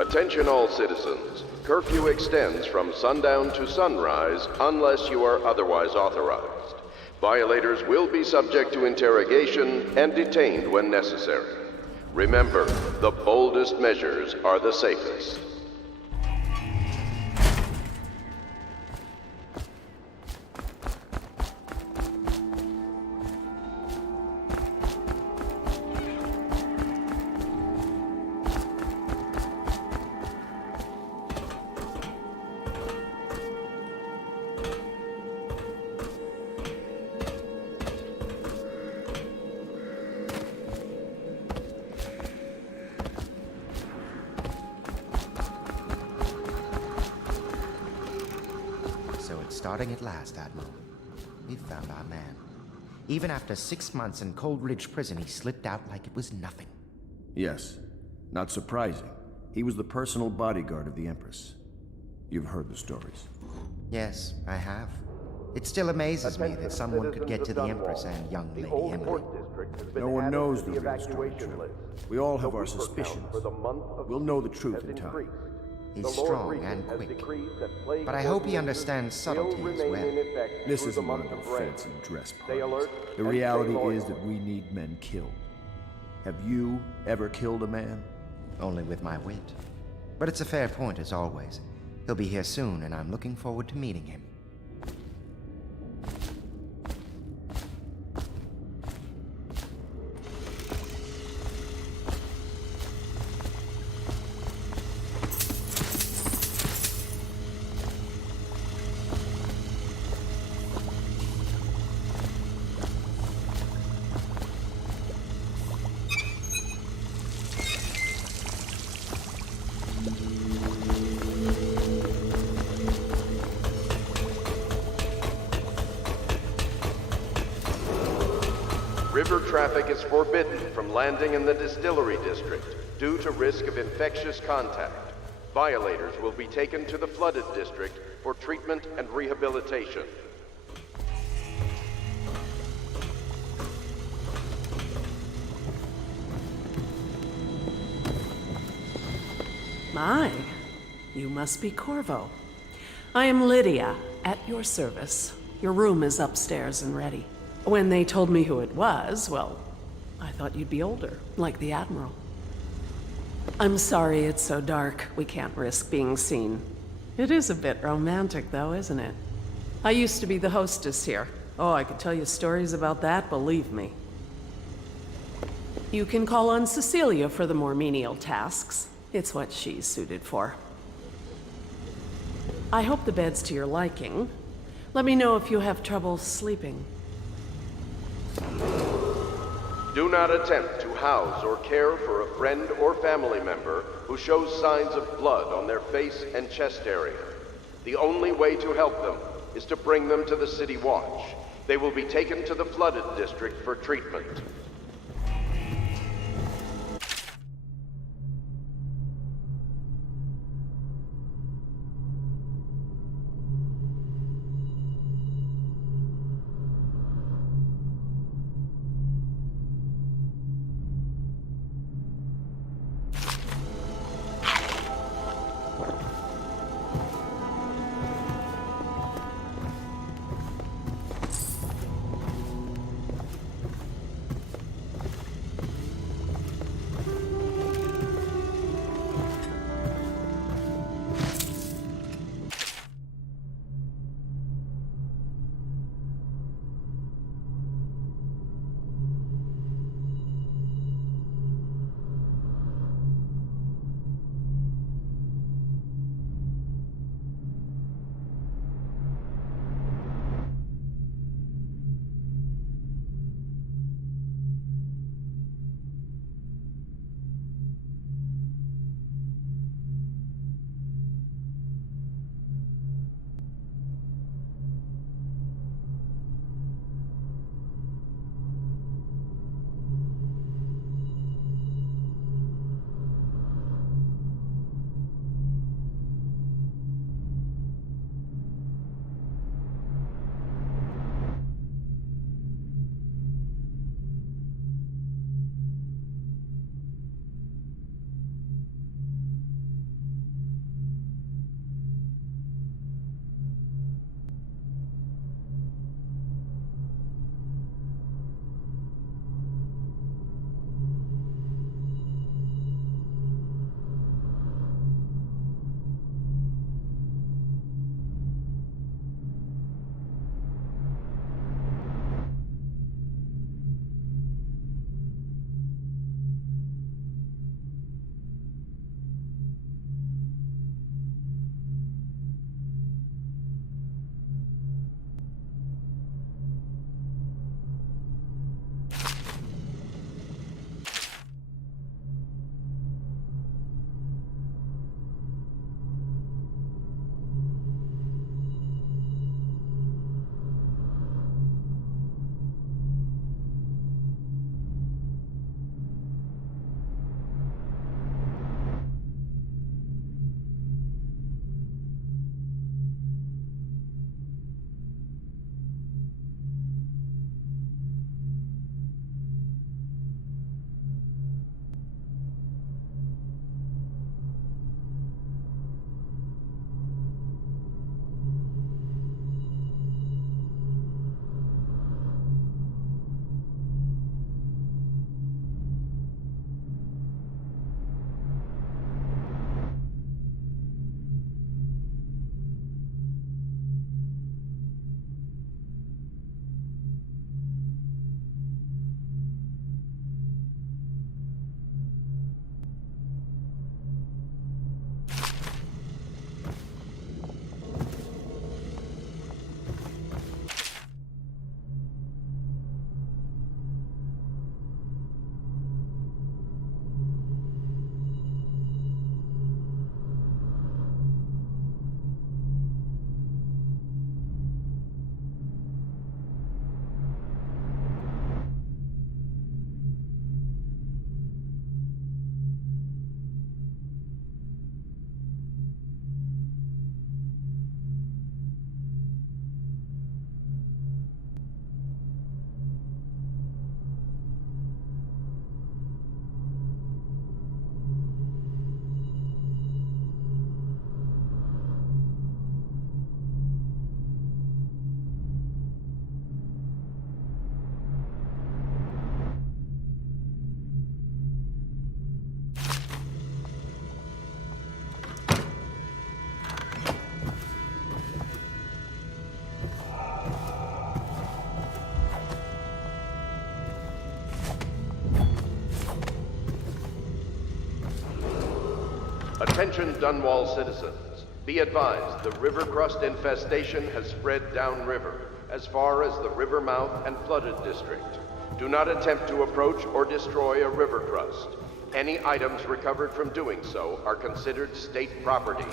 Attention all citizens. Curfew extends from sundown to sunrise unless you are otherwise authorized. Violators will be subject to interrogation and detained when necessary. Remember, the boldest measures are the safest. Starting at last, Admiral. We've found our man. Even after 6 months in Cold Ridge Prison, he slipped out like it was nothing. Yes. Not surprising. He was the personal bodyguard of the Empress. You've heard the stories. Yes, I have. It still amazes me that someone could get to the Empress and young Lady Emily. No one knows the real story, True. We all have our suspicions. We'll know the truth in time. He's strong and quick, but I hope he understands subtlety as well. This isn't one of the fancy dress parties. The reality is that we need men killed. Have you ever killed a man? Only with my wit. But it's a fair point as always. He'll be here soon, and I'm looking forward to meeting him. River traffic is forbidden from landing in the distillery district due to risk of infectious contact. Violators will be taken to the flooded district for treatment and rehabilitation. My, you must be Corvo. I am Lydia, at your service. Your room is upstairs and ready. When they told me who it was, well, I thought you'd be older, like the Admiral. I'm sorry it's so dark. We can't risk being seen. It is a bit romantic, though, isn't it? I used to be the hostess here. Oh, I could tell you stories about that, believe me. You can call on Cecilia for the more menial tasks. It's what she's suited for. I hope the bed's to your liking. Let me know if you have trouble sleeping. Do not attempt to house or care for a friend or family member who shows signs of blood on their face and chest area. The only way to help them is to bring them to the City Watch. They will be taken to the flooded district for treatment. Attention Dunwall citizens. Be advised, the river crust infestation has spread downriver, as far as the river mouth and flooded district. Do not attempt to approach or destroy a river crust. Any items recovered from doing so are considered state property.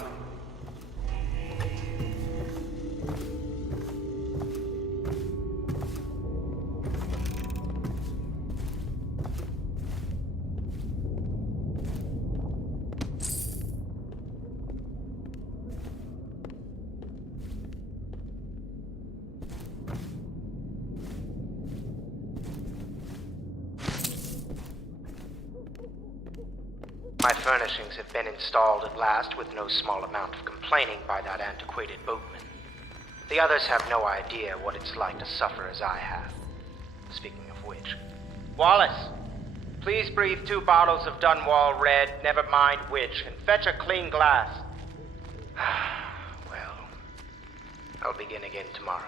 My furnishings have been installed at last with no small amount of complaining by that antiquated boatman. The others have no idea what it's like to suffer as I have. Speaking of which... Wallace! Please breathe 2 bottles of Dunwall Red, never mind which, and fetch a clean glass. Well, I'll begin again tomorrow.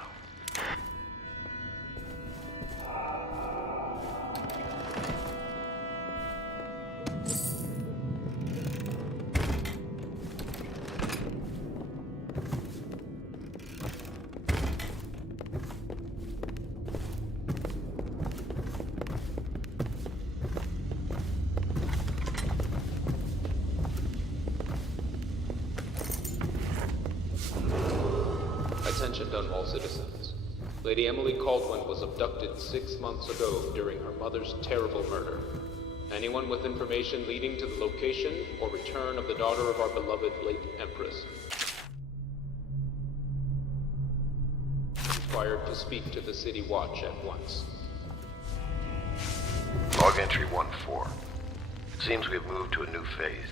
Attention Dunwall citizens. Lady Emily Caldwin was abducted 6 months ago during her mother's terrible murder. Anyone with information leading to the location or return of the daughter of our beloved late Empress required to speak to the City Watch at once. Log entry 1-4. It seems we have moved to a new phase.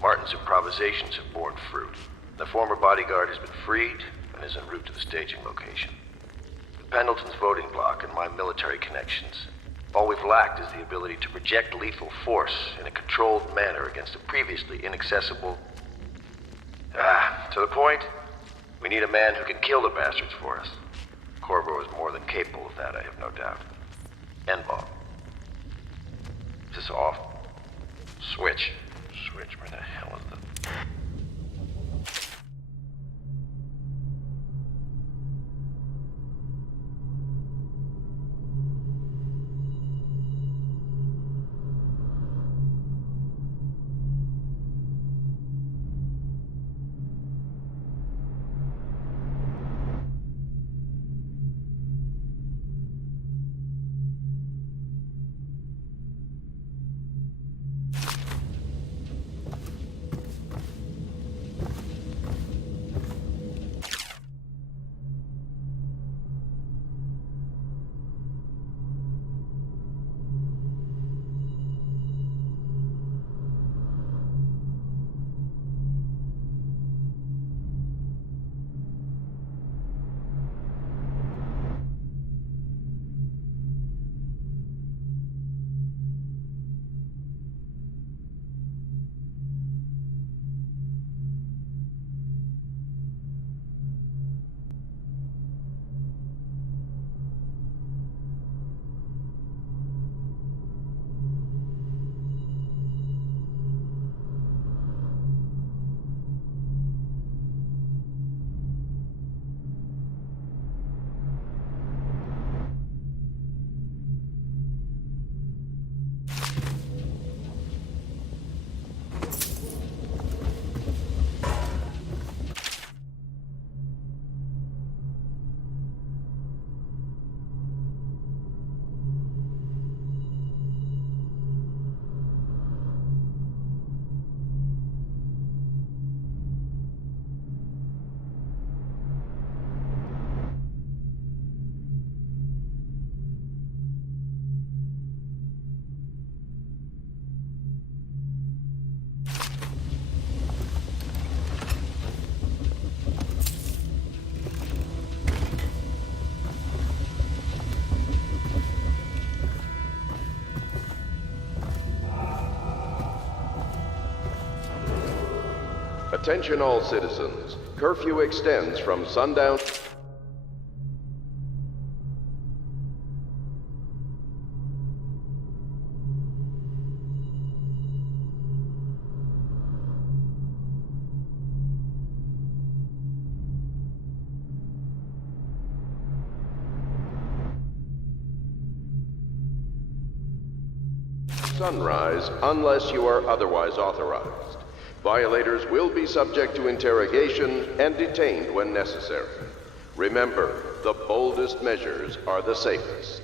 Martin's improvisations have borne fruit. The former bodyguard has been freed and is en route to the staging location. With Pendleton's voting block and my military connections, all we've lacked is the ability to project lethal force in a controlled manner against a previously inaccessible... to the point, we need a man who can kill the bastards for us. Corvo is more than capable of that, I have no doubt. N-bomb. Is this off? Switch. Switch, where the hell is the... Attention all citizens. Curfew extends from sundown... sunrise unless you are otherwise authorized. Violators will be subject to interrogation and detained when necessary. Remember, the boldest measures are the safest.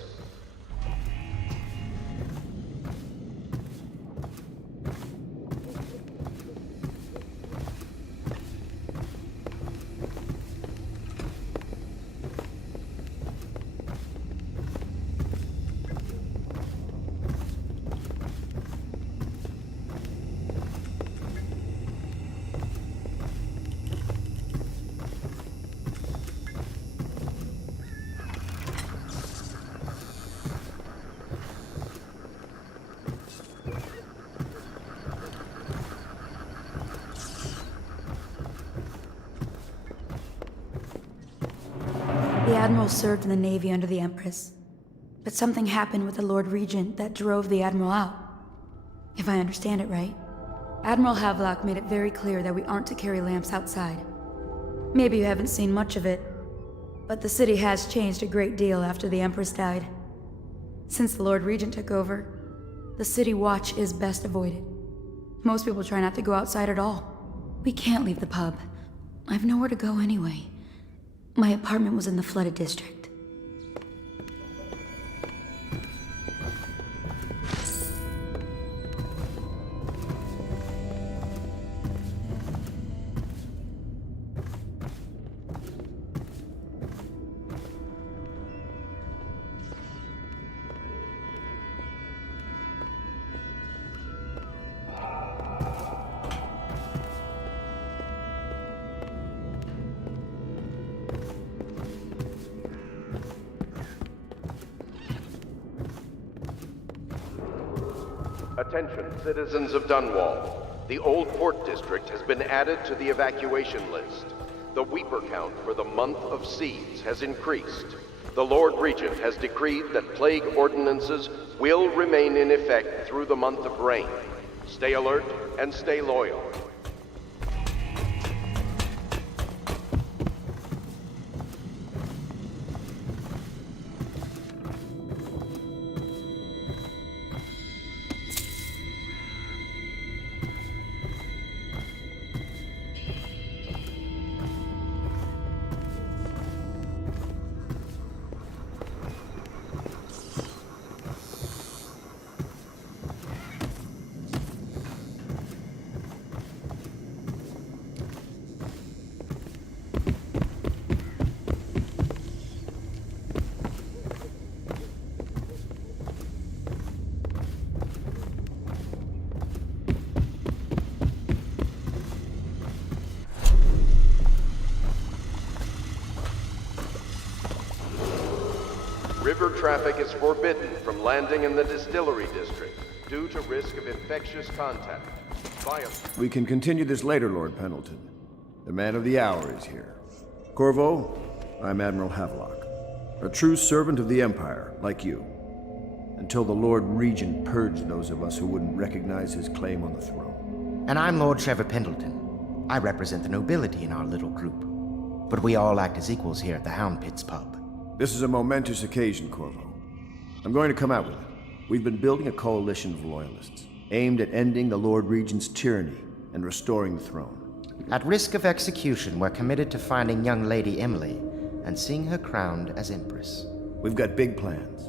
The Admiral served in the Navy under the Empress, but something happened with the Lord Regent that drove the Admiral out. If I understand it right, Admiral Havelock made it very clear that we aren't to carry lamps outside. Maybe you haven't seen much of it, but the city has changed a great deal after the Empress died. Since the Lord Regent took over, the city watch is best avoided. Most people try not to go outside at all. We can't leave the pub. I've nowhere to go anyway. My apartment was in the flooded district. Attention, citizens of Dunwall. The Old Port District has been added to the evacuation list. The weeper count for the month of seeds has increased. The Lord Regent has decreed that plague ordinances will remain in effect through the month of rain. Stay alert and stay loyal. River traffic is forbidden from landing in the distillery district due to risk of infectious contact. We can continue this later, Lord Pendleton. The man of the hour is here. Corvo, I'm Admiral Havelock, a true servant of the Empire, like you. Until the Lord Regent purged those of us who wouldn't recognize his claim on the throne. And I'm Lord Trevor Pendleton. I represent the nobility in our little group. But we all act as equals here at the Hound Pits pub. This is a momentous occasion, Corvo. I'm going to come out with it. We've been building a coalition of loyalists, aimed at ending the Lord Regent's tyranny and restoring the throne. At risk of execution, we're committed to finding young Lady Emily and seeing her crowned as Empress. We've got big plans,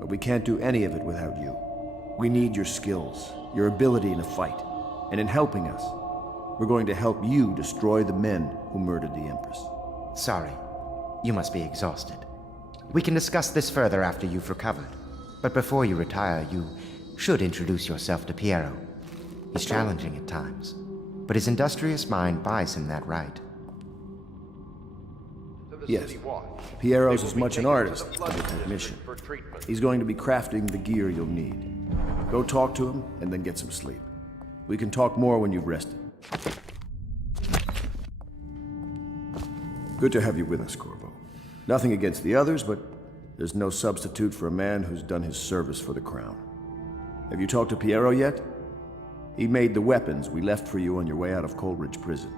but we can't do any of it without you. We need your skills, your ability in a fight, and in helping us, we're going to help you destroy the men who murdered the Empress. Sorry, you must be exhausted. We can discuss this further after you've recovered. But before you retire, you should introduce yourself to Piero. He's challenging at times, but his industrious mind buys him that right. Yes, Piero's as much an artist as a technician. He's going to be crafting the gear you'll need. Go talk to him, and then get some sleep. We can talk more when you've rested. Good to have you with us, Corvo. Nothing against the others, but there's no substitute for a man who's done his service for the crown. Have you talked to Piero yet? He made the weapons we left for you on your way out of Coleridge Prison.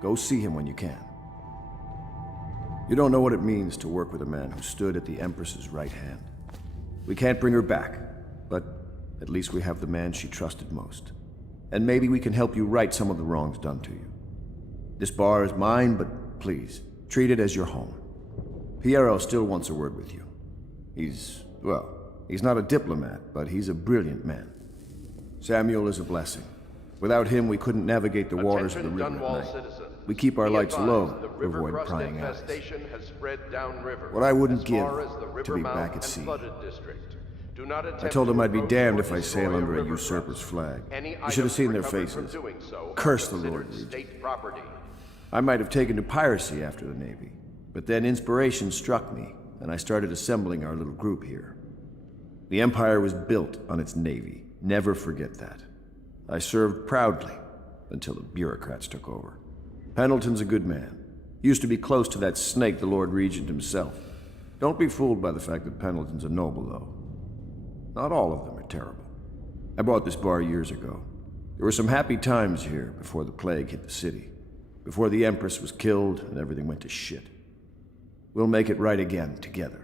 Go see him when you can. You don't know what it means to work with a man who stood at the Empress's right hand. We can't bring her back, but at least we have the man she trusted most. And maybe we can help you right some of the wrongs done to you. This bar is mine, but please, treat it as your home. Piero still wants a word with you. He's not a diplomat, but he's a brilliant man. Samuel is a blessing. Without him, we couldn't navigate the waters of the river at night. We keep our lights low to avoid prying eyes. What I wouldn't give to be back at sea. I told them I'd be damned if I sail under a usurper's flag. You should have seen their faces. Curse the Lord Regent. I might have taken to piracy after the Navy, but then inspiration struck me, and I started assembling our little group here. The Empire was built on its Navy. Never forget that. I served proudly until the bureaucrats took over. Pendleton's a good man. Used to be close to that snake, the Lord Regent himself. Don't be fooled by the fact that Pendleton's a noble, though. Not all of them are terrible. I bought this bar years ago. There were some happy times here before the plague hit the city. Before the Empress was killed and everything went to shit. We'll make it right again, together.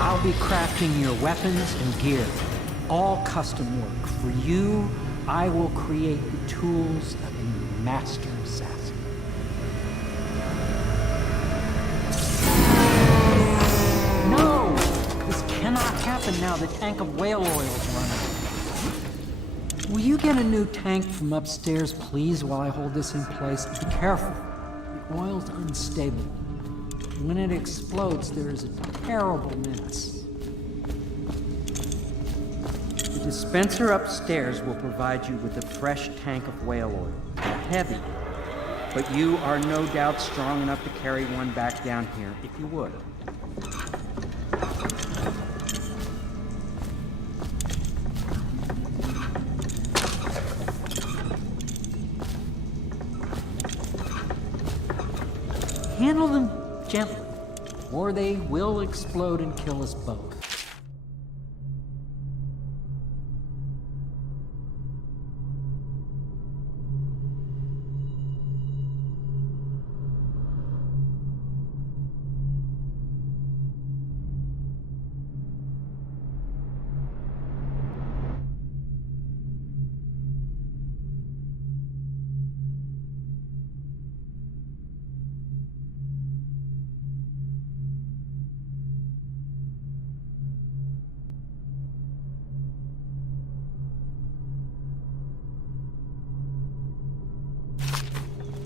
I'll be crafting your weapons and gear. All custom work. For you, I will create the tools of a master assassin. No! This cannot happen now. The tank of whale oil is running. Will you get a new tank from upstairs, please, while I hold this in place? Be careful. The oil's unstable. When it explodes, there is a terrible mess. The dispenser upstairs will provide you with a fresh tank of whale oil. Heavy, but you are no doubt strong enough to carry one back down here, if you would. Handle them gently, or they will explode and kill us both.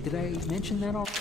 Did I mention that already?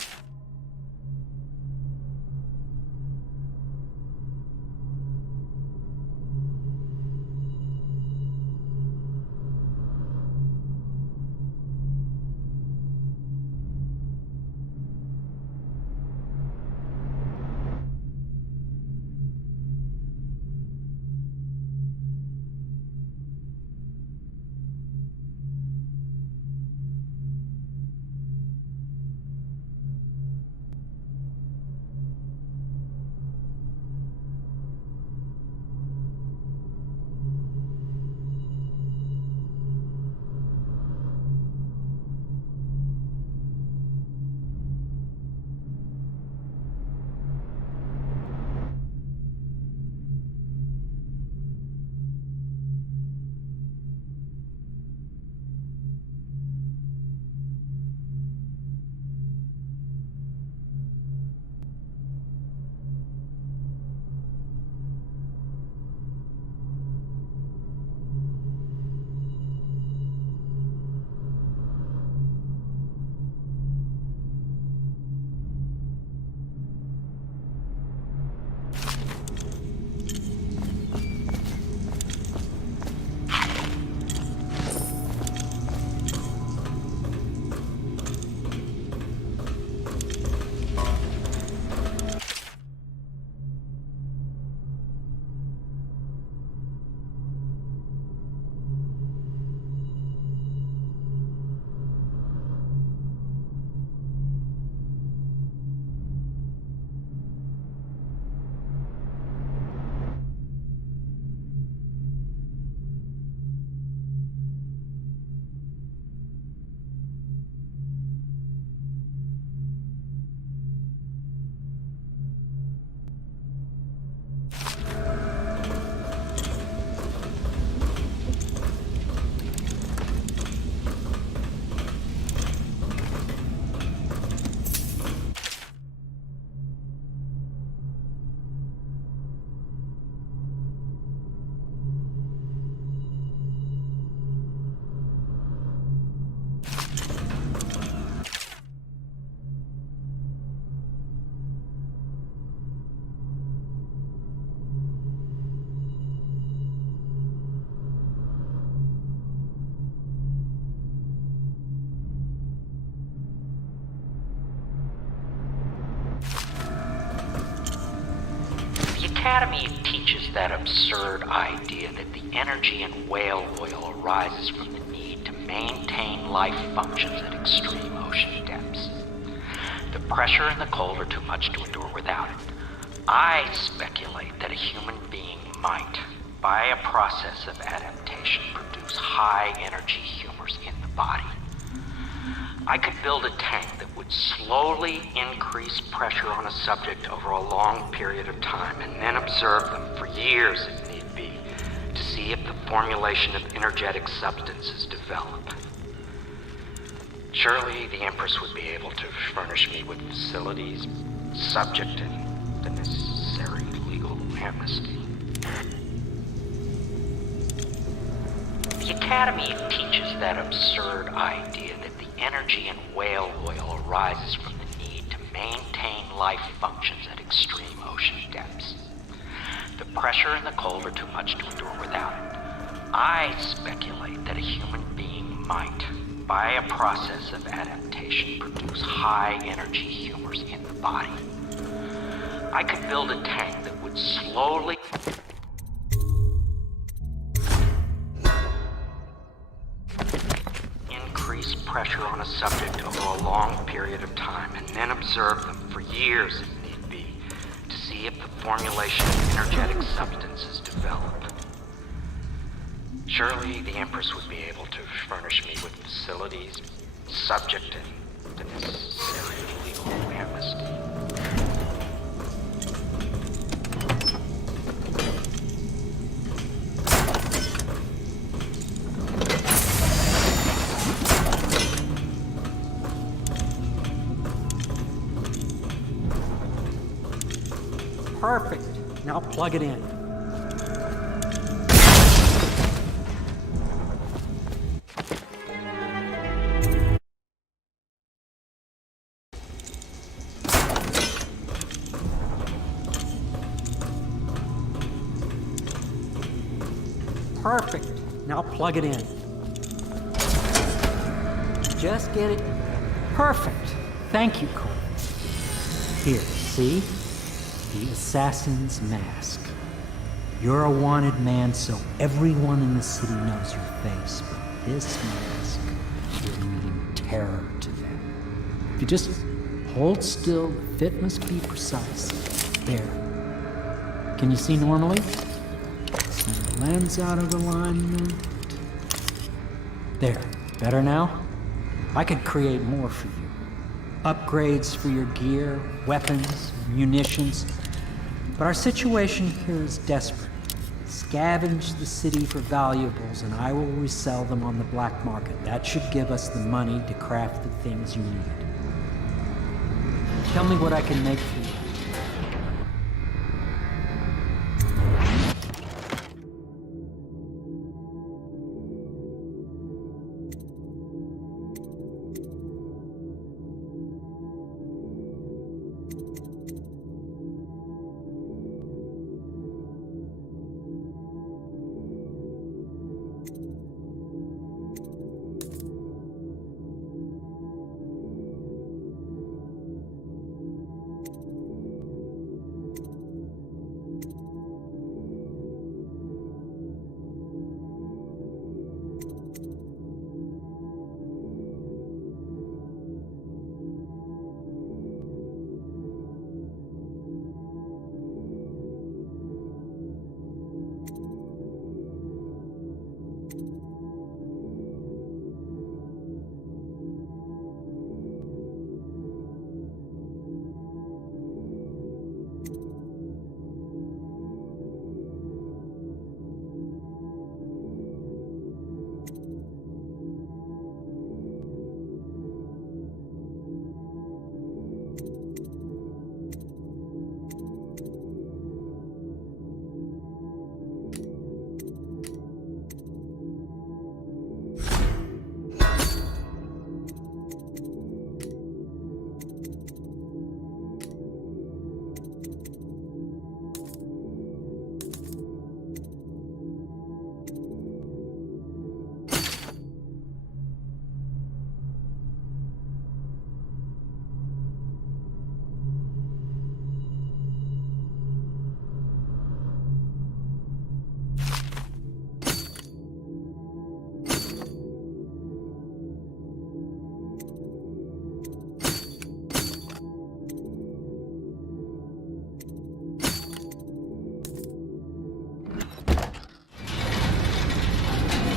Academy teaches that absurd idea that the energy in whale oil arises from the need to maintain life functions at extreme ocean depths. The pressure and the cold are too much to endure without it. I speculate that a human being might, by a process of adaptation, produce high-energy humors in the body. I could build a tank that would slowly increase pressure on a subject over a long period of time and then observe them for years if need be to see if the formulation of energetic substances develop. Surely the Empress would be able to furnish me with facilities subject to the necessary legal amnesty. The Academy teaches that absurd idea that the energy in whale oil arises from the need to maintain life functions at extreme ocean depths. The pressure and the cold are too much to endure without it. I speculate that a human being might, by a process of adaptation, produce high-energy humors in the body. I could build a tank that would slowly increase pressure on a subject over a long period of time and then observe them for years if need be to see if the formulation of energetic substances develop. Surely the Empress would be able to furnish me with facilities subject to the necessary legal amnesty. Perfect. Now plug it in. Perfect. Now plug it in. Just get it. Perfect. Thank you, Cole. Here, see? The assassin's mask. You're a wanted man, so everyone in the city knows your face, but this mask will mean terror to them. If you just hold still, the fit must be precise. There. Can you see normally? Send the lens out of alignment. There. Better now? I could create more for you. Upgrades for your gear, weapons, munitions. But our situation here is desperate. Scavenge the city for valuables and I will resell them on the black market. That should give us the money to craft the things you need. Tell me what I can make for you.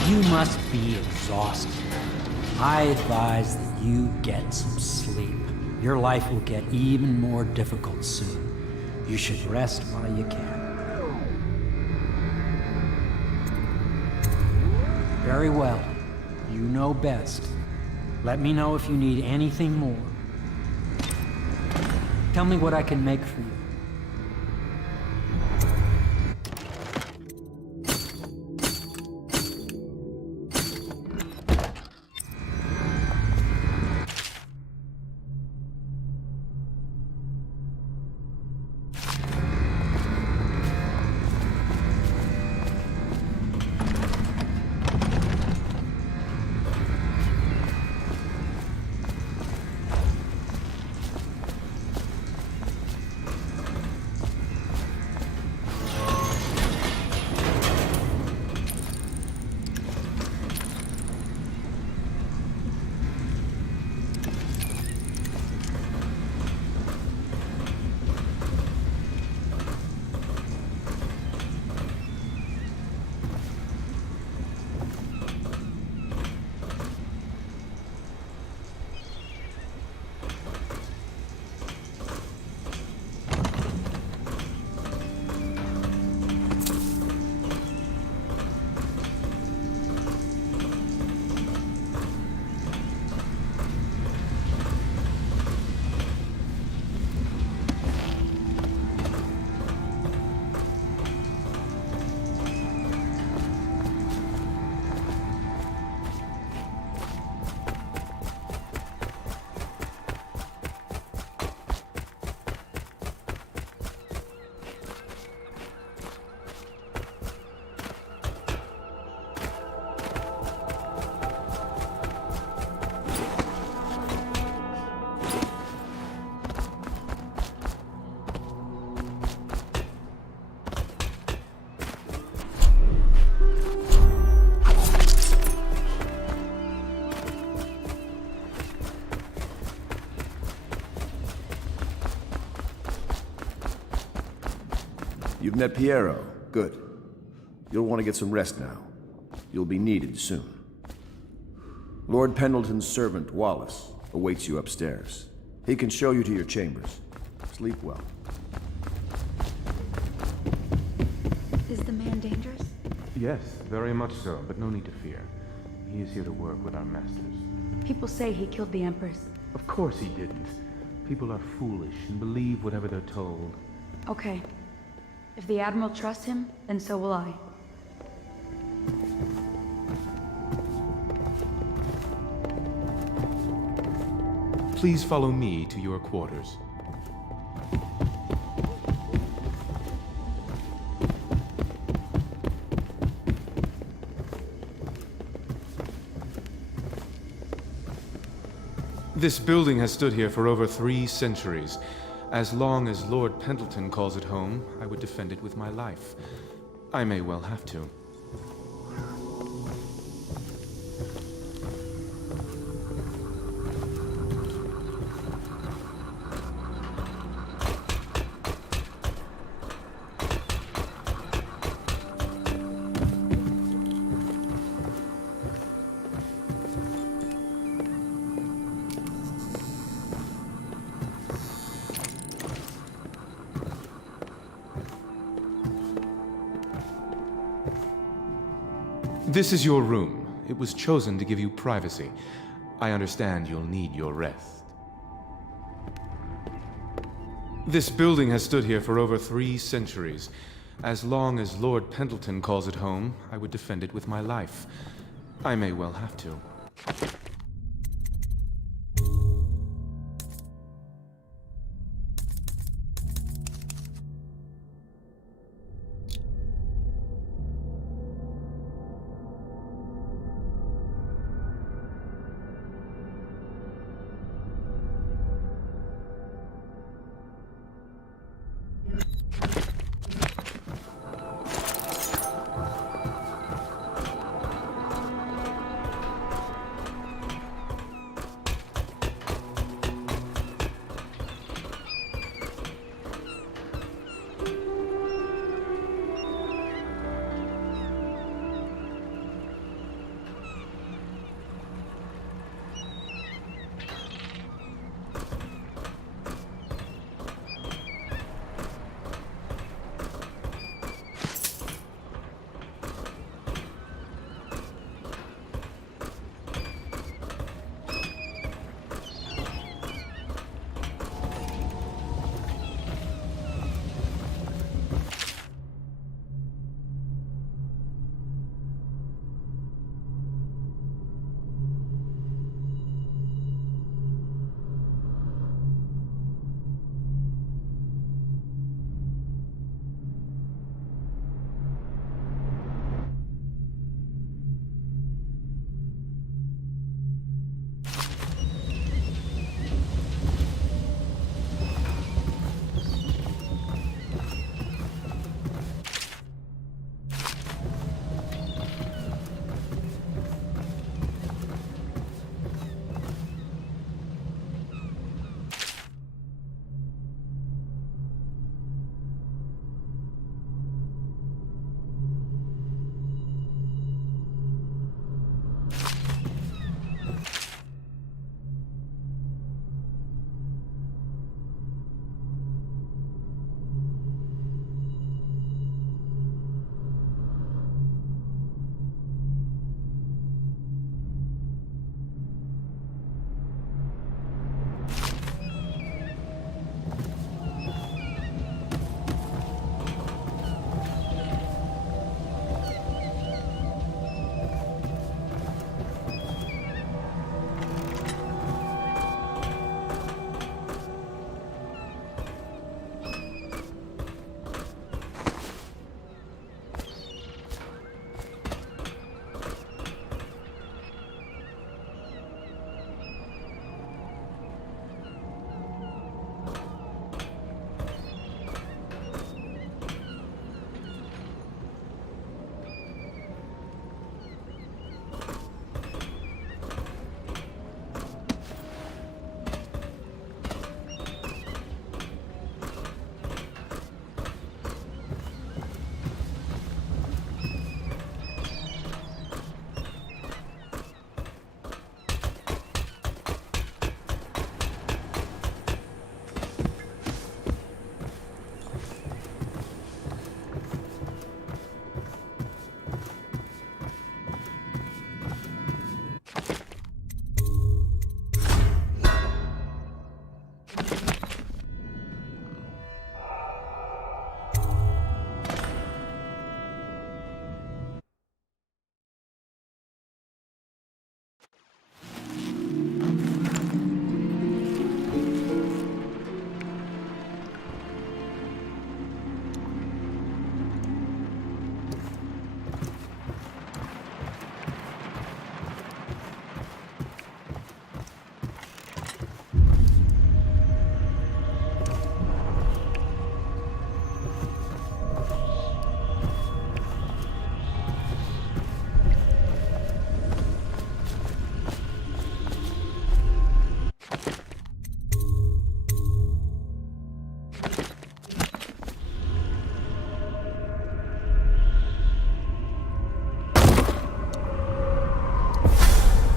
You must be exhausted. I advise that you get some sleep. Your life will get even more difficult soon. You should rest while you can. Very well. You know best. Let me know if you need anything more. Tell me what I can make for you. You've met Piero. Good. You'll want to get some rest now. You'll be needed soon. Lord Pendleton's servant, Wallace, awaits you upstairs. He can show you to your chambers. Sleep well. Is the man dangerous? Yes, very much so, but no need to fear. He is here to work with our masters. People say he killed the Empress. Of course he didn't. People are foolish and believe whatever they're told. Okay. If the Admiral trusts him, then so will I. Please follow me to your quarters. This building has stood here for over 3 centuries. As long as Lord Pendleton calls it home, I would defend it with my life. I may well have to. This is your room. It was chosen to give you privacy. I understand you'll need your rest. This building has stood here for over 3 centuries. As long as Lord Pendleton calls it home, I would defend it with my life. I may well have to.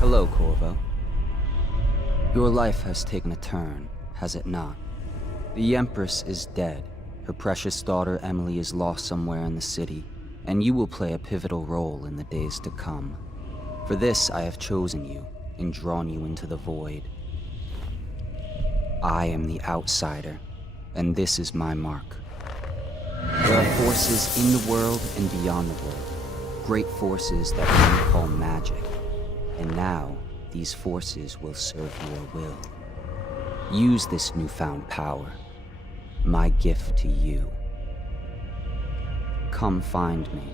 Hello, Corvo. Your life has taken a turn, has it not? The Empress is dead. Her precious daughter Emily is lost somewhere in the city, and you will play a pivotal role in the days to come. For this, I have chosen you and drawn you into the void. I am the outsider, and this is my mark. There are forces in the world and beyond the world, great forces that men call magic. And now, these forces will serve your will. Use this newfound power, my gift to you. Come find me.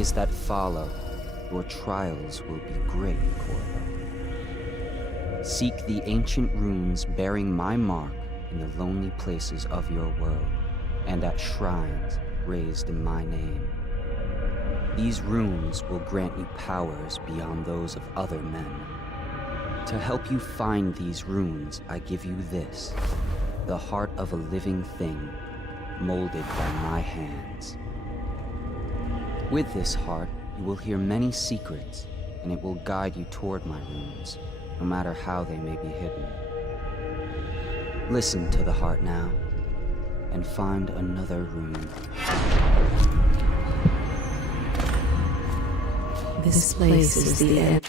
days that follow, your trials will be great, Corvo. Seek the ancient runes bearing my mark in the lonely places of your world, and at shrines raised in my name. These runes will grant you powers beyond those of other men. To help you find these runes, I give you this, the heart of a living thing, molded by my hands. With this heart, you will hear many secrets, and it will guide you toward my runes, no matter how they may be hidden. Listen to the heart now, and find another rune. This place is the end.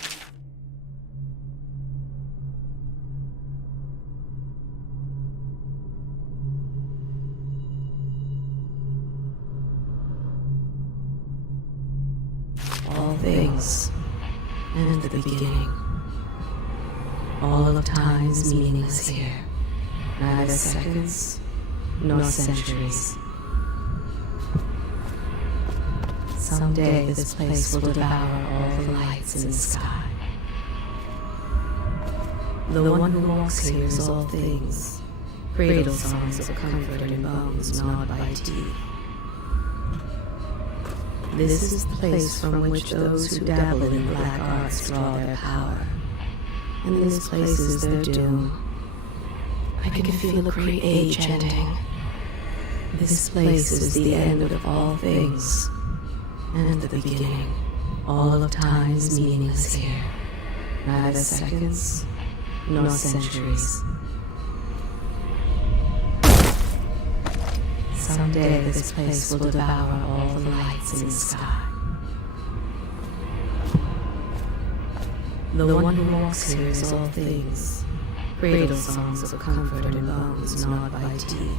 All things, and the beginning. All of time is meaningless here. Neither seconds, nor centuries. Someday this place will devour all the lights in the sky. The one who walks here is all things. Cradle songs of comfort in bones gnawed by teeth. This is the place from which those who dabble in black arts draw their power. And this place is their doom. I can feel a great age ending. This place is the end of all things, and the beginning. All of time is meaningless here. Neither seconds, nor centuries. Someday this place will devour all the lights in the sky. The one who walks here is all things. Cradle songs of comfort in bones gnawed by teeth.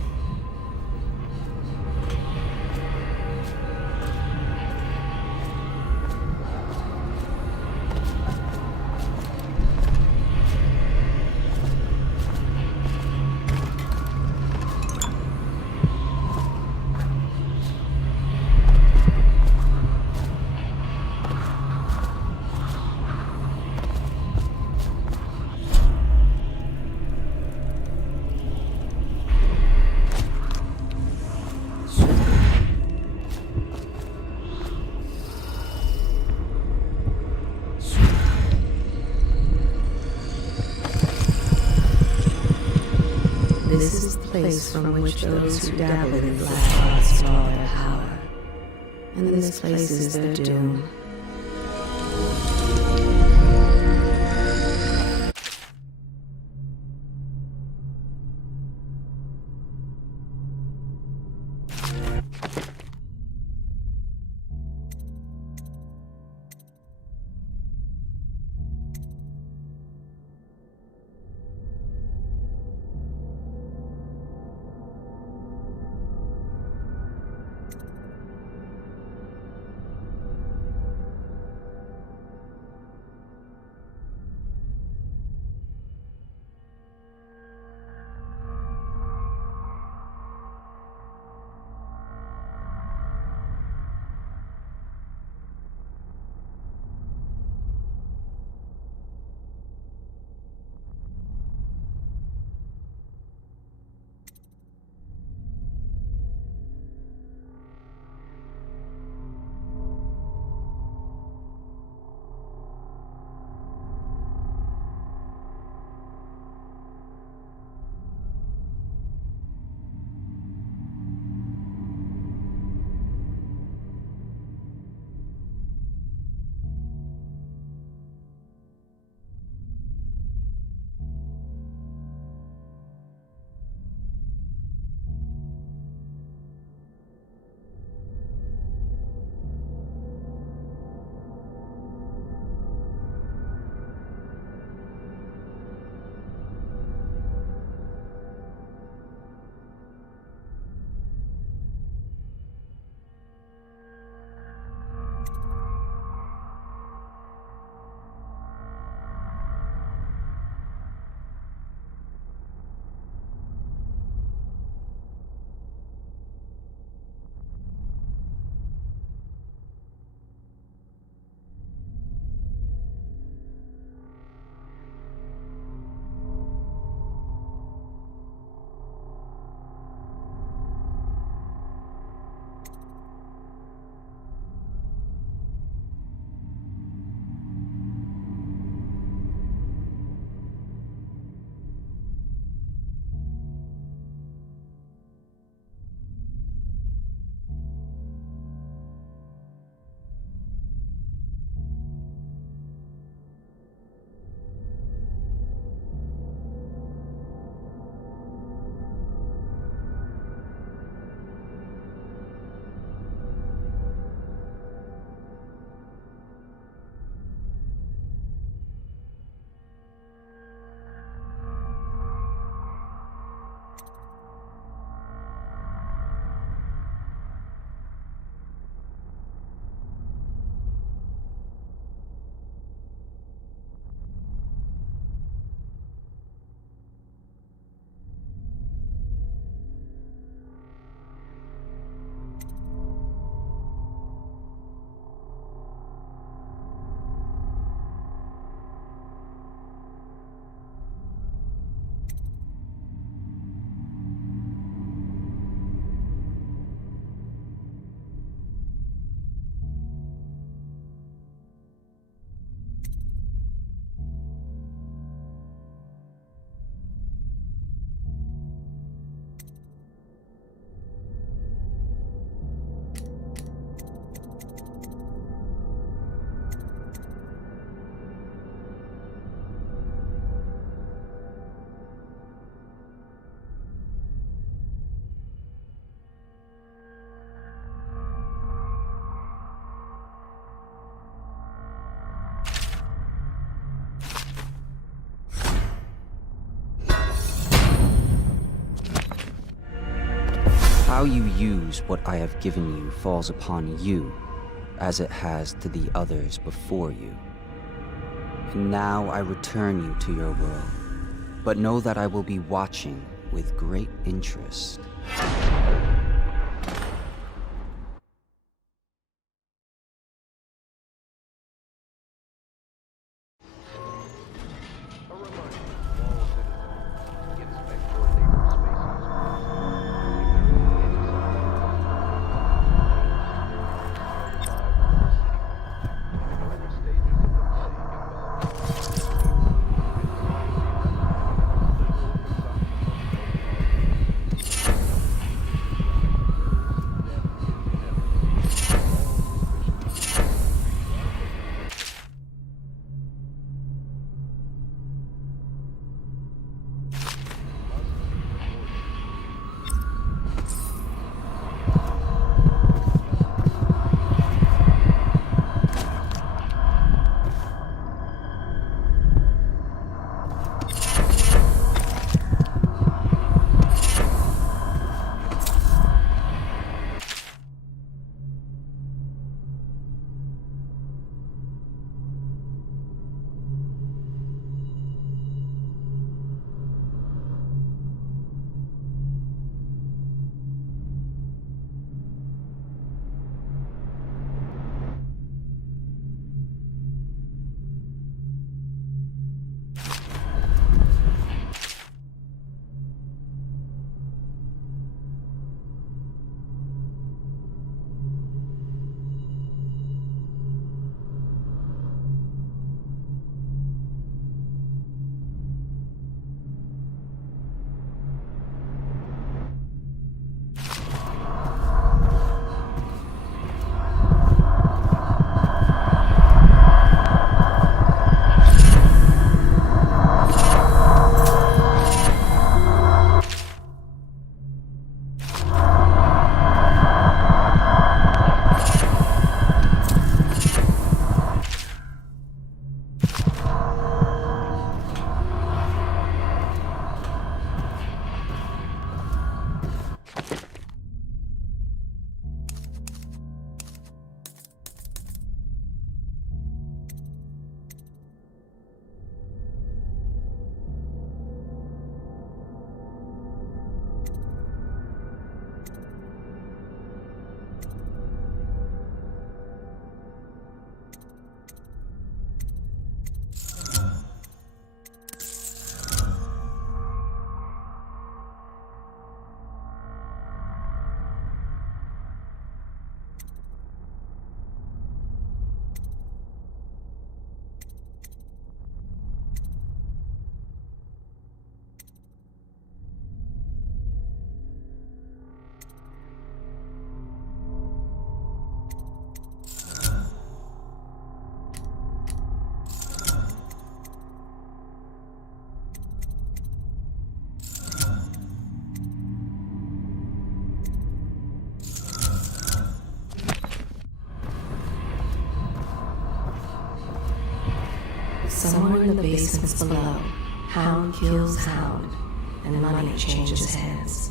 This is the place from which those who dabble in black arts draw their power. And this place is their doom. How you use what I have given you falls upon you, as it has to the others before you. And now I return you to your world, but know that I will be watching with great interest. Somewhere in the basements below, hound kills hound, and money changes hands.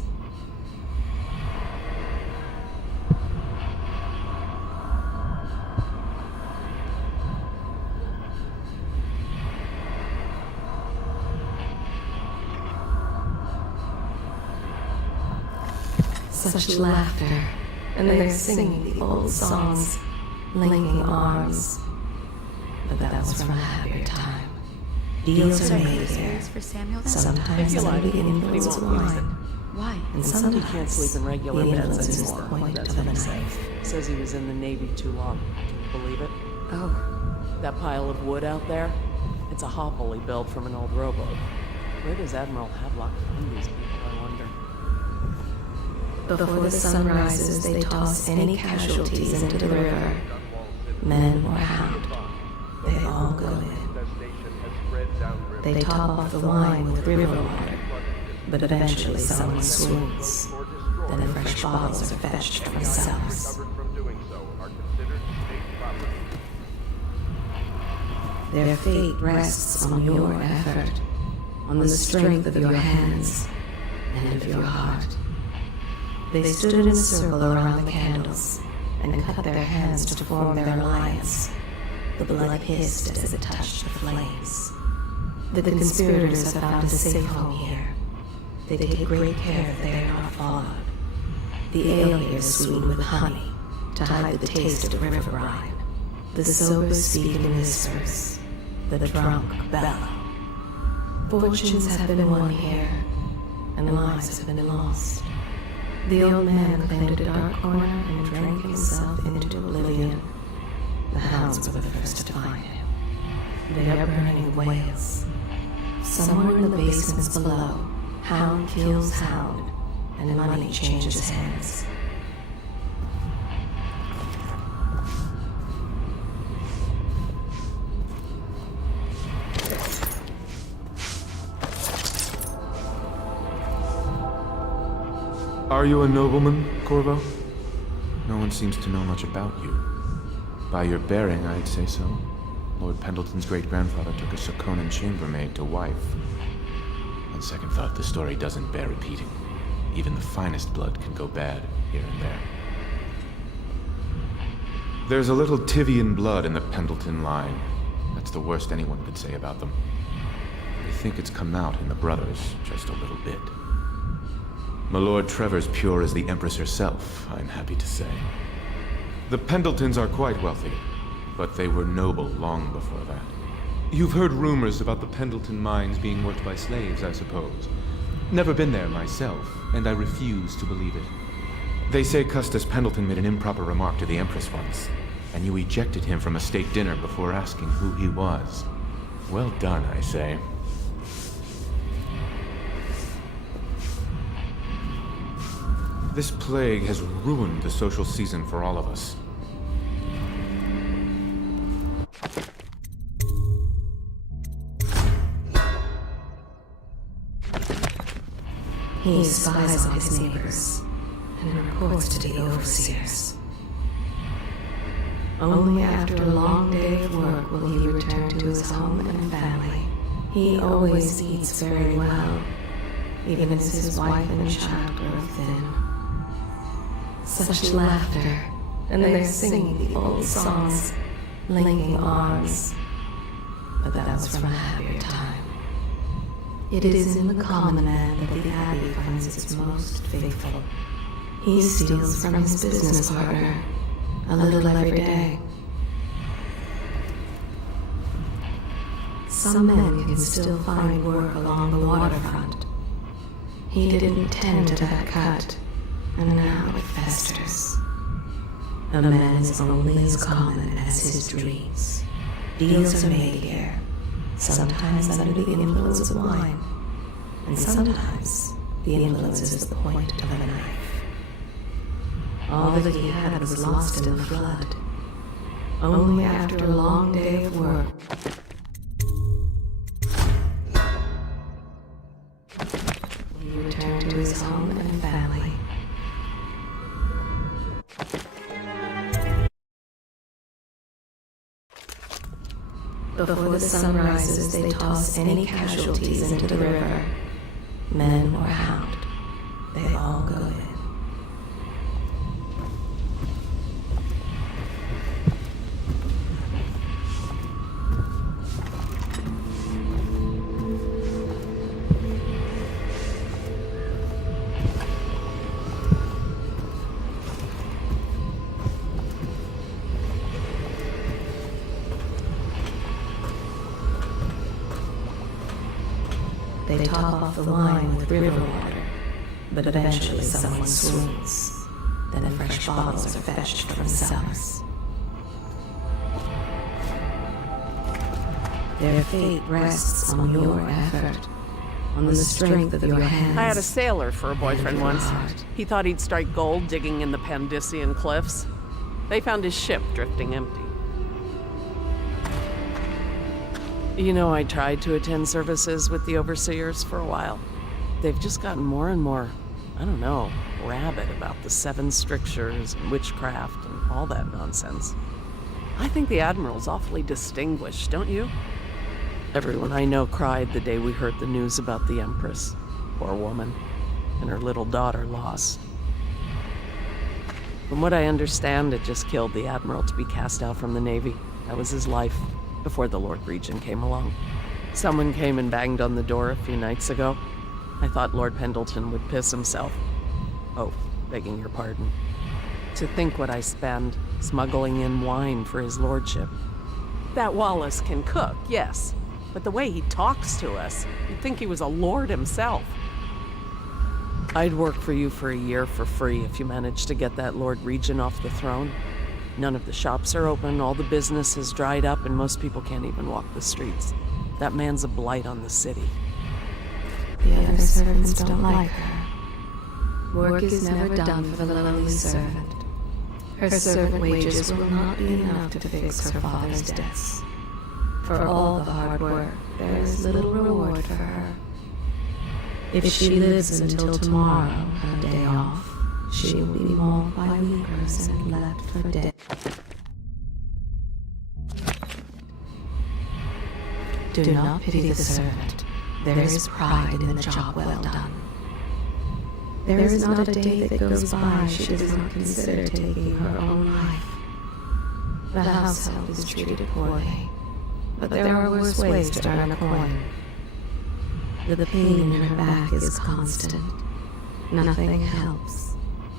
Such laughter, and they're singing the old songs, linking arms. But that was from a happier time. Deals are made there. Sometimes under the influence of wine. Why? And He sometimes can't sleep in regular the beds influence is anymore. the point That's of what a he knife. says he was in the Navy too long. Do you believe it? Oh. That pile of wood out there? It's a hovel he built from an old rowboat. Where does Admiral Havelock find these people, I wonder? Before the sun rises, they toss any casualties into the river. Men or hound, they all go in. They top off the wine with river water, but eventually someone swoons. Then fresh bottles are fetched from cellars. Their fate rests on your effort, on the strength of your hands and of your heart. They stood in a circle around the candles and cut their hands to form their alliance. The blood hissed as it touched the flames. The conspirators have found a safe home here. They take great care that they are not followed. The ale here is sweetened with honey to hide the taste of river brine. The sober speak in whispers. The drunk bellow. Fortunes have been won here, and lives have been lost. The old man claimed a dark corner and drank himself into oblivion. The hounds were the first to find him. They are burning whales. Somewhere in the basements below, hound kills hound, and money changes hands. Are you a nobleman, Corvo? No one seems to know much about you. By your bearing, I'd say so. Lord Pendleton's great-grandfather took a Sokonan chambermaid to wife. On second thought, the story doesn't bear repeating. Even the finest blood can go bad here and there. There's a little Tivian blood in the Pendleton line. That's the worst anyone could say about them. They think it's come out in the brothers just a little bit. My Lord Trevor's pure as the Empress herself, I'm happy to say. The Pendletons are quite wealthy, but they were noble long before that. You've heard rumors about the Pendleton mines being worked by slaves, I suppose. Never been there myself, and I refuse to believe it. They say Custis Pendleton made an improper remark to the Empress once, and you ejected him from a state dinner before asking who he was. Well done, I say. This plague has ruined the social season for all of us. He spies on his neighbors and reports to the overseers. Only after a long day of work will he return to his home and family. He always eats very well, even as his wife and child grow thin. Such laughter, and they're singing the old songs, linking arms. But that was from a happier time. It is in the common man that the Abbey finds its most faithful. He steals from his business partner, a little every day. Some men can still find work along the waterfront. He didn't tend to that cut, and now it festers. A man is only as common as his dreams. Deals are made here, sometimes under the influence of wine, and sometimes the influence is the point of a knife. All that he had was lost in the flood. Only after a long day of work, he returned to his home and family. Before the sun rises, they toss any casualties into the river, men or hound. They all go in. They top off the wine with river water, but eventually someone swoons. Then fresh bottles are fetched from cellars. Their fate rests on your effort, on the strength of your hands. I had a sailor for a boyfriend once. He thought he'd strike gold digging in the Pandician cliffs. They found his ship drifting empty. You know, I tried to attend services with the overseers for a while. They've just gotten more and more, I don't know, rabid about the 7 strictures and witchcraft and all that nonsense. I think the Admiral's awfully distinguished, don't you? Everyone I know cried the day we heard the news about the Empress. Poor woman. And her little daughter lost. From what I understand, it just killed the Admiral to be cast out from the Navy. That was his life, before the Lord Regent came along. Someone came and banged on the door a few nights ago. I thought Lord Pendleton would piss himself. Oh, begging your pardon. To think what I spend smuggling in wine for his lordship. That Wallace can cook, yes, but the way he talks to us, you'd think he was a lord himself. I'd work for you for a year for free if you managed to get that Lord Regent off the throne. None of the shops are open, all the business has dried up, and most people can't even walk the streets. That man's a blight on the city. The other servants don't like her. Work is never done for the lowly servant. Her servant wages will not be enough to fix her father's debts. For all the hard work, there is little reward for her. If she lives until tomorrow, her day off, she will be mauled by weepers and left for dead. Do not pity the servant. There is pride in the job well done. There is not a day that goes by she does not consider taking her own life. The household is treated poorly, but there are worse ways to earn a coin. The pain in her back is constant. Nothing helps.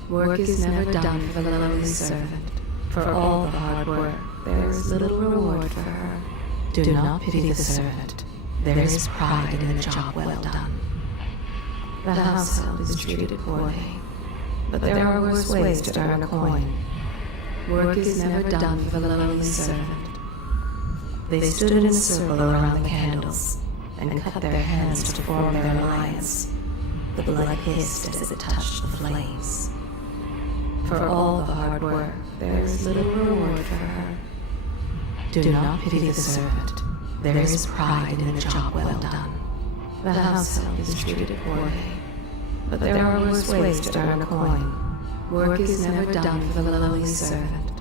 Work is never done for the lowly servant. For all the hard work, there is little reward for her. Do not pity the servant. There is pride in the job well done. The household is treated poorly, but there are worse ways to earn a coin. Work is never done for the lowly servant. They stood in a circle around the candles, and cut their hands to form their alliance. The blood hissed as it touched the flames. For all the hard work, there is little reward for her. Do not pity the servant. There is pride in the job well done. The household is treated poorly, but there are worse ways to earn a coin. Work is never done for the lowly servant.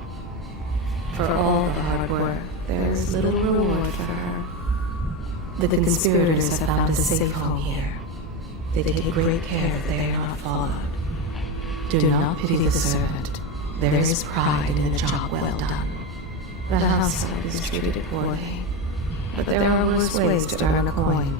For all the hard work, there is little reward for her. The conspirators have found a safe home here. They take great care that they are not followed. Do not pity the servant. There is pride in the job well done. The household is treated poorly, but there are worse ways to earn a coin.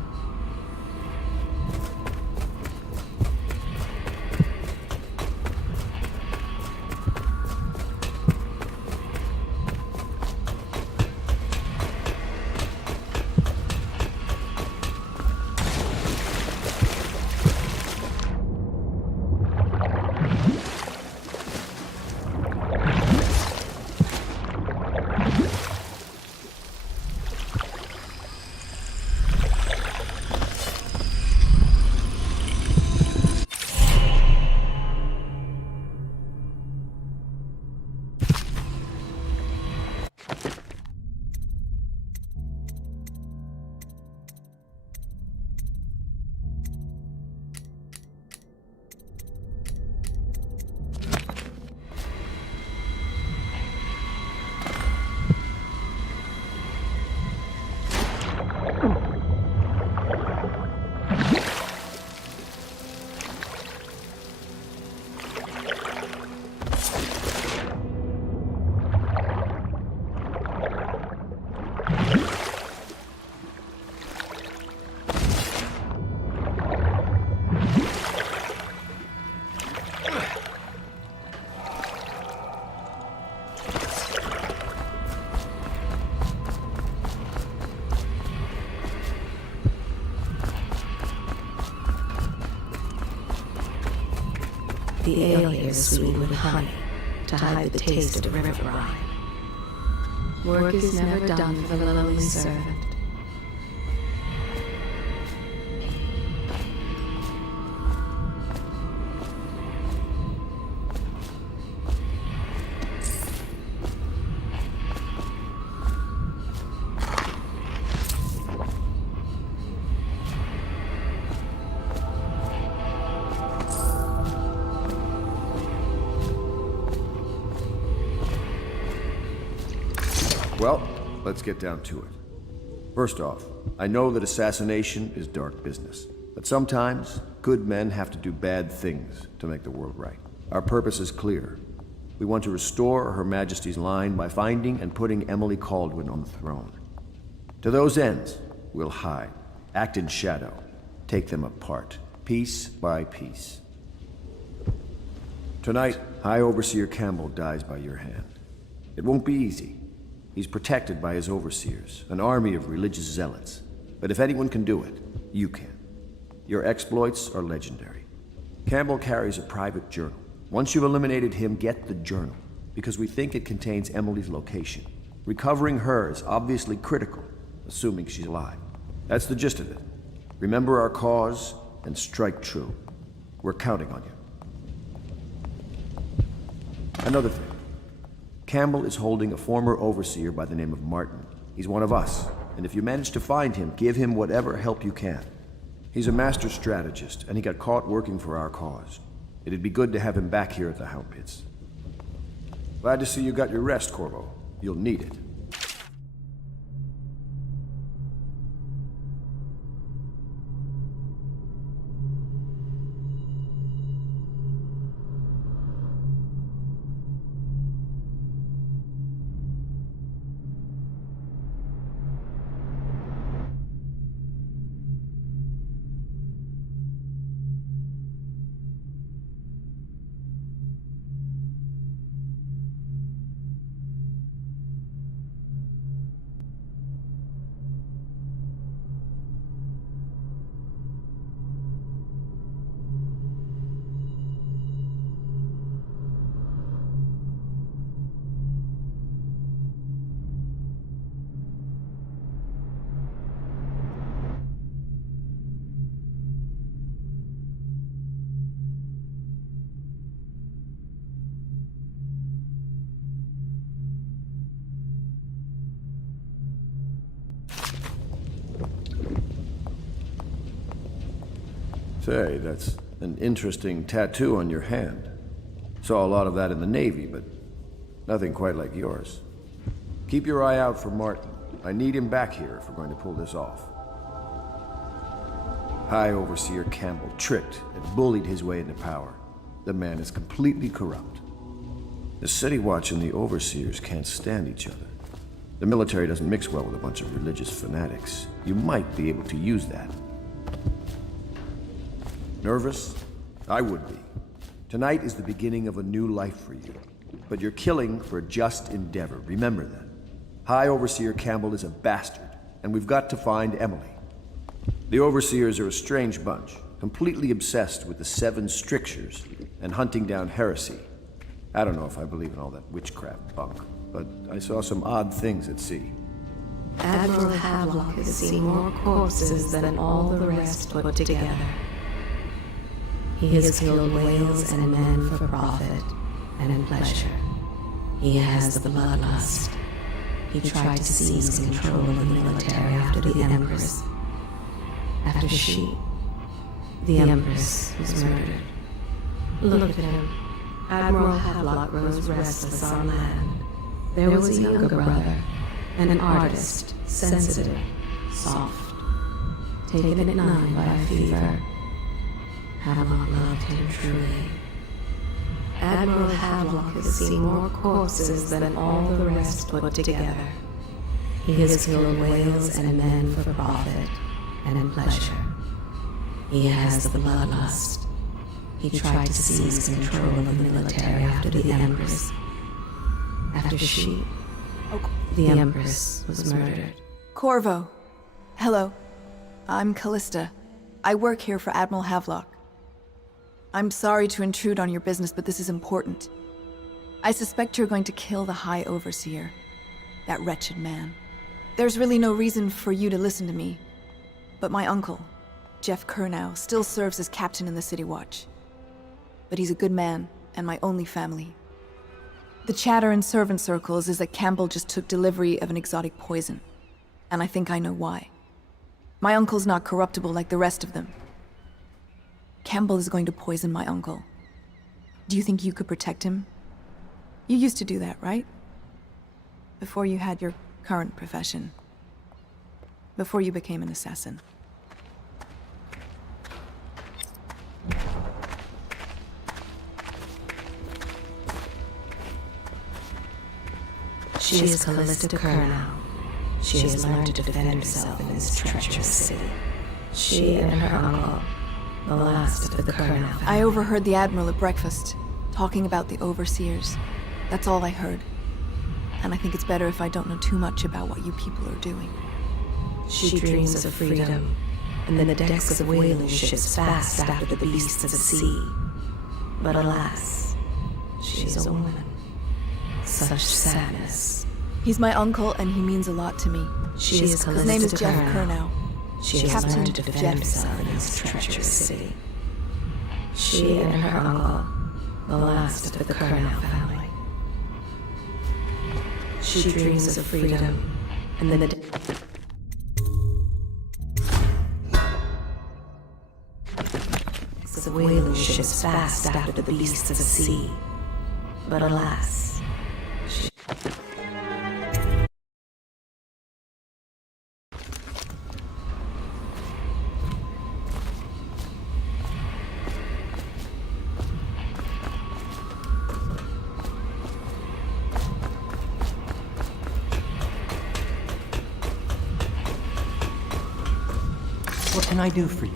The ale here is sweetened with honey to hide the taste of river brine. Work is never done for the lowly servant. Well, let's get down to it. First off, I know that assassination is dark business, but sometimes good men have to do bad things to make the world right. Our purpose is clear. We want to restore Her Majesty's line by finding and putting Emily Kaldwin on the throne. To those ends, we'll hide, act in shadow, take them apart, piece by piece. Tonight, High Overseer Campbell dies by your hand. It won't be easy. He's protected by his overseers, an army of religious zealots. But if anyone can do it, you can. Your exploits are legendary. Campbell carries a private journal. Once you've eliminated him, get the journal, because we think it contains Emily's location. Recovering her is obviously critical, assuming she's alive. That's the gist of it. Remember our cause and strike true. We're counting on you. Another thing. Campbell is holding a former overseer by the name of Martin. He's one of us, and if you manage to find him, give him whatever help you can. He's a master strategist, and he got caught working for our cause. It'd be good to have him back here at the Hound Pits. Glad to see you got your rest, Corvo. You'll need it. Say, that's an interesting tattoo on your hand. Saw a lot of that in the Navy, but nothing quite like yours. Keep your eye out for Martin. I need him back here if we're going to pull this off. High Overseer Campbell tricked and bullied his way into power. The man is completely corrupt. The City Watch and the Overseers can't stand each other. The military doesn't mix well with a bunch of religious fanatics. You might be able to use that. Nervous? I would be. Tonight is the beginning of a new life for you. But you're killing for a just endeavor. Remember that. High Overseer Campbell is a bastard, and we've got to find Emily. The Overseers are a strange bunch, completely obsessed with the 7 strictures and hunting down heresy. I don't know if I believe in all that witchcraft bunk, but I saw some odd things at sea. Admiral Havelock has seen more corpses than all the rest put together. He has killed whales and men for profit and in pleasure. He has the bloodlust. He tried to seize control of the military after the Empress. After she, the Empress, was murdered. Look at him. Admiral Havelock grows restless on land. There was a younger brother, an artist, sensitive, soft, taken at 9 by a fever. Havelock loved him truly. Admiral Havelock has seen more corpses than all the rest put together. He has killed whales and men for profit and in pleasure. He has the bloodlust. He tried to seize control of the military after the Empress. After she, the Empress, was murdered. Corvo. Hello. I'm Callista. I work here for Admiral Havelock. I'm sorry to intrude on your business, but this is important. I suspect you're going to kill the High Overseer. That wretched man. There's really no reason for you to listen to me. But my uncle, Jeff Kernow, still serves as captain in the City Watch. But he's a good man, and my only family. The chatter in servant circles is that Campbell just took delivery of an exotic poison. And I think I know why. My uncle's not corruptible like the rest of them. Campbell is going to poison my uncle. Do you think you could protect him? You used to do that, right? Before you had your current profession. Before you became an assassin. She is Callista Kurnow. She has learned to defend herself in this treacherous city. She and her uncle, the last of the Kurnow family. I overheard the Admiral at breakfast, talking about the Overseers. That's all I heard. And I think it's better if I don't know too much about what you people are doing. She dreams of freedom, and the decks of whaling ships fast after the beasts of the sea. But alas, she is a woman. Such sadness. He's my uncle, and he means a lot to me. She is His name is Jeff Kurnow. Kurnow. She has learned to defend herself in this treacherous city. She and her uncle, the last of the Kurnow family. She dreams of freedom, and the decks of whaling ships fast after the beasts of the sea. But alas, What can I do for you?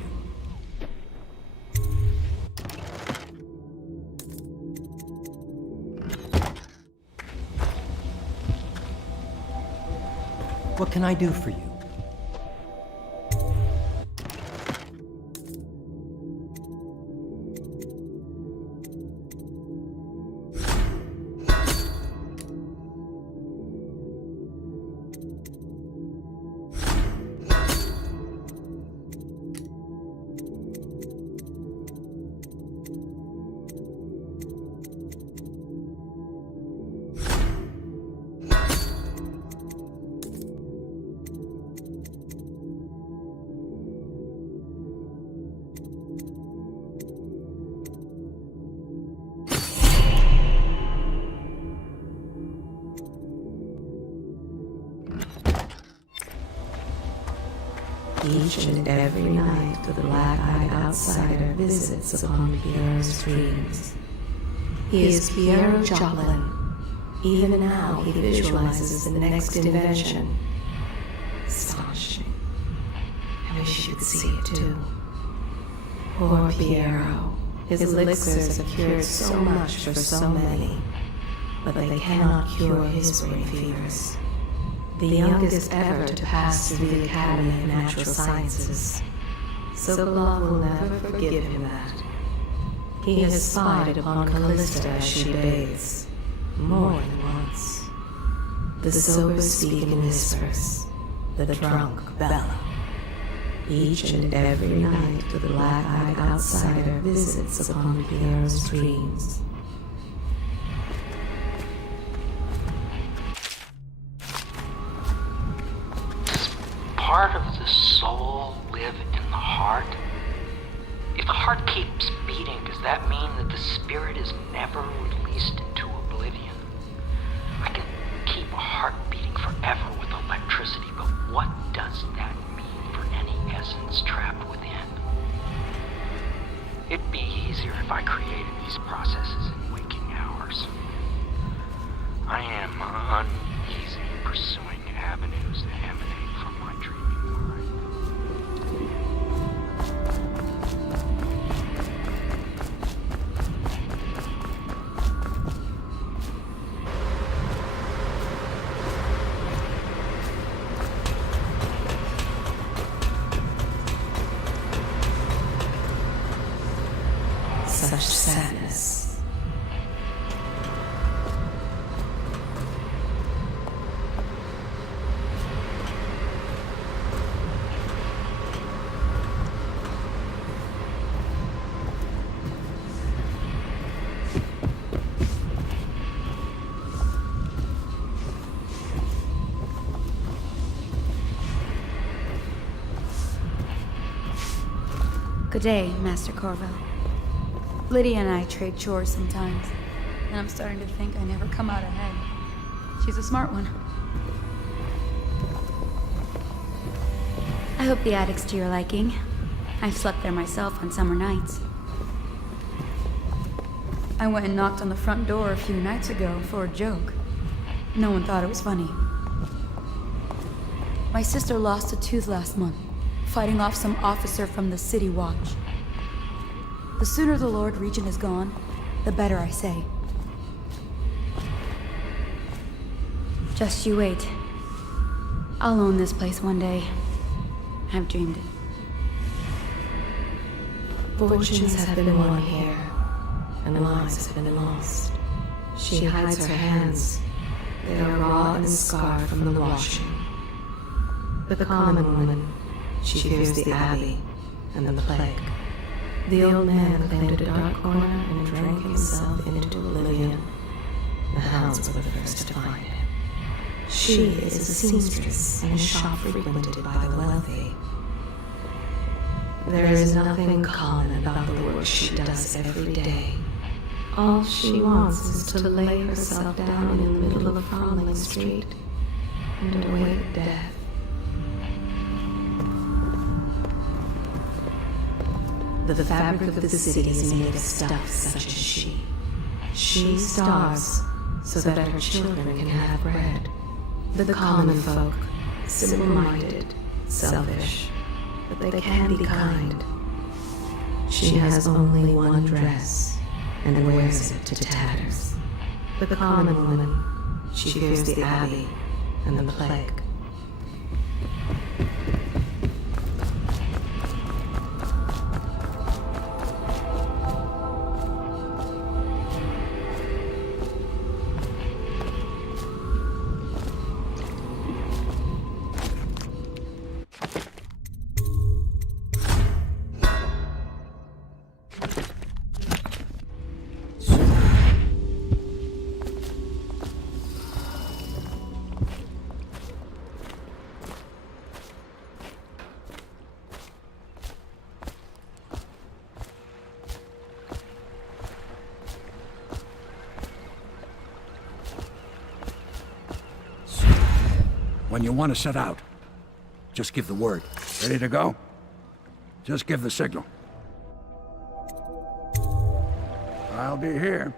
What can I do for you? each and every night the black-eyed outsider visits upon Piero's dreams. He is Piero Joplin. Even now he visualizes the next invention. Astonishing. I wish you could see it too. Poor Piero. His elixirs have cured so much for so many, but they cannot cure his brain fevers. The youngest ever to pass through the Academy of Natural Sciences. Sokolov will never forgive him that. He has spied upon Callista as she bathes, more than once. The sober speak in whispers, the drunk bellow. Each and every night the black-eyed outsider visits upon Piero's dreams. Part of the soul live in the heart? If the heart keeps beating, does that mean that the spirit is never released into oblivion? I can keep a heart beating forever with electricity, but what does that mean for any essence trapped within? It'd be easier if I created these processes in waking hours. I am uneasy pursuing avenues that emanate from my dreaming mind. Such sadness. Good day, Master Corvo. Lydia and I trade chores sometimes, and I'm starting to think I never come out ahead. She's a smart one. I hope the attic's to your liking. I've slept there myself on summer nights. I went and knocked on the front door a few nights ago for a joke. No one thought it was funny. My sister lost a tooth last month, fighting off some officer from the City Watch. The sooner the Lord Regent is gone, the better, I say. Just you wait. I'll own this place one day. I've dreamed it. Fortunes have been won here, and lives have been lost. She hides her hands. They are raw and scarred from the washing. The common woman, she fears the Abbey and the plague. The old man claimed a dark corner and drank himself into oblivion. The hounds were the first to find him. She is a seamstress in a shop frequented by the wealthy. There is nothing common about the work she does every day. All she wants is to lay herself down in the middle of Froling Street and await death. The fabric of the city is made of stuff such as she. She starves so that her children can have bread. The common folk, simple-minded, selfish, but they can be kind. She has only one dress, and wears it to tatters. The common woman, she fears the Abbey and the plague. When you want to set out, just give the word. Ready to go? Just give the signal. I'll be here.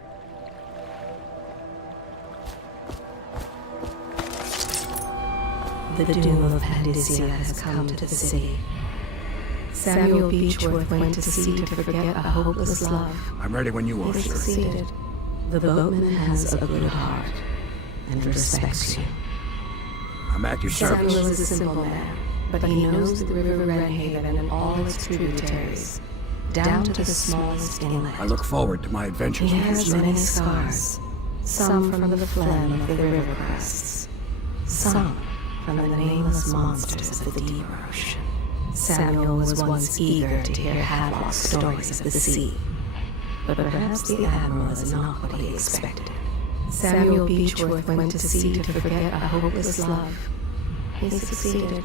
The doom of Pandysia has come to the city. Samuel Beechworth went to sea to forget a hopeless love. I'm ready when you are, He sir. succeeded. The boatman has a good heart and respects you. I'm at your service. Samuel is a simple man, but he knows the River Redhaven and all its tributaries, down to the smallest inlet. I look forward to my adventures. He has many scars, some from the phlegm of the river crests, some from the nameless monsters of the deep ocean. Samuel was once eager to hear Hadlock's stories of the sea, but perhaps the Admiral is not what he expected. Samuel Beechworth went to sea to forget a hopeless love. He succeeded.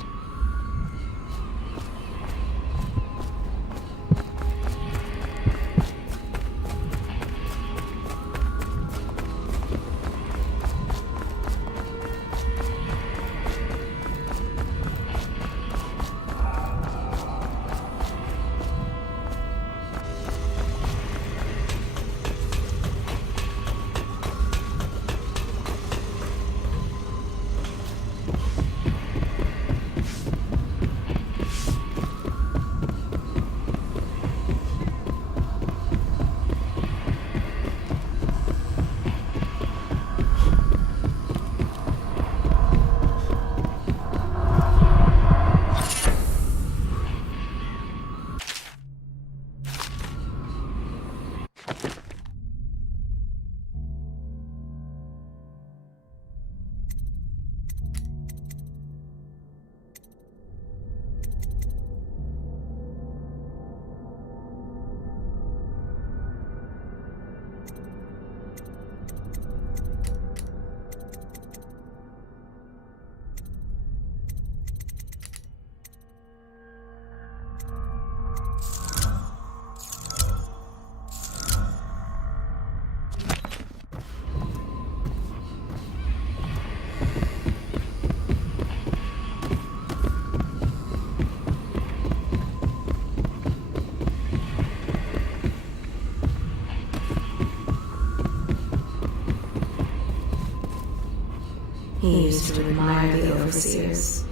He used to admire the overseers.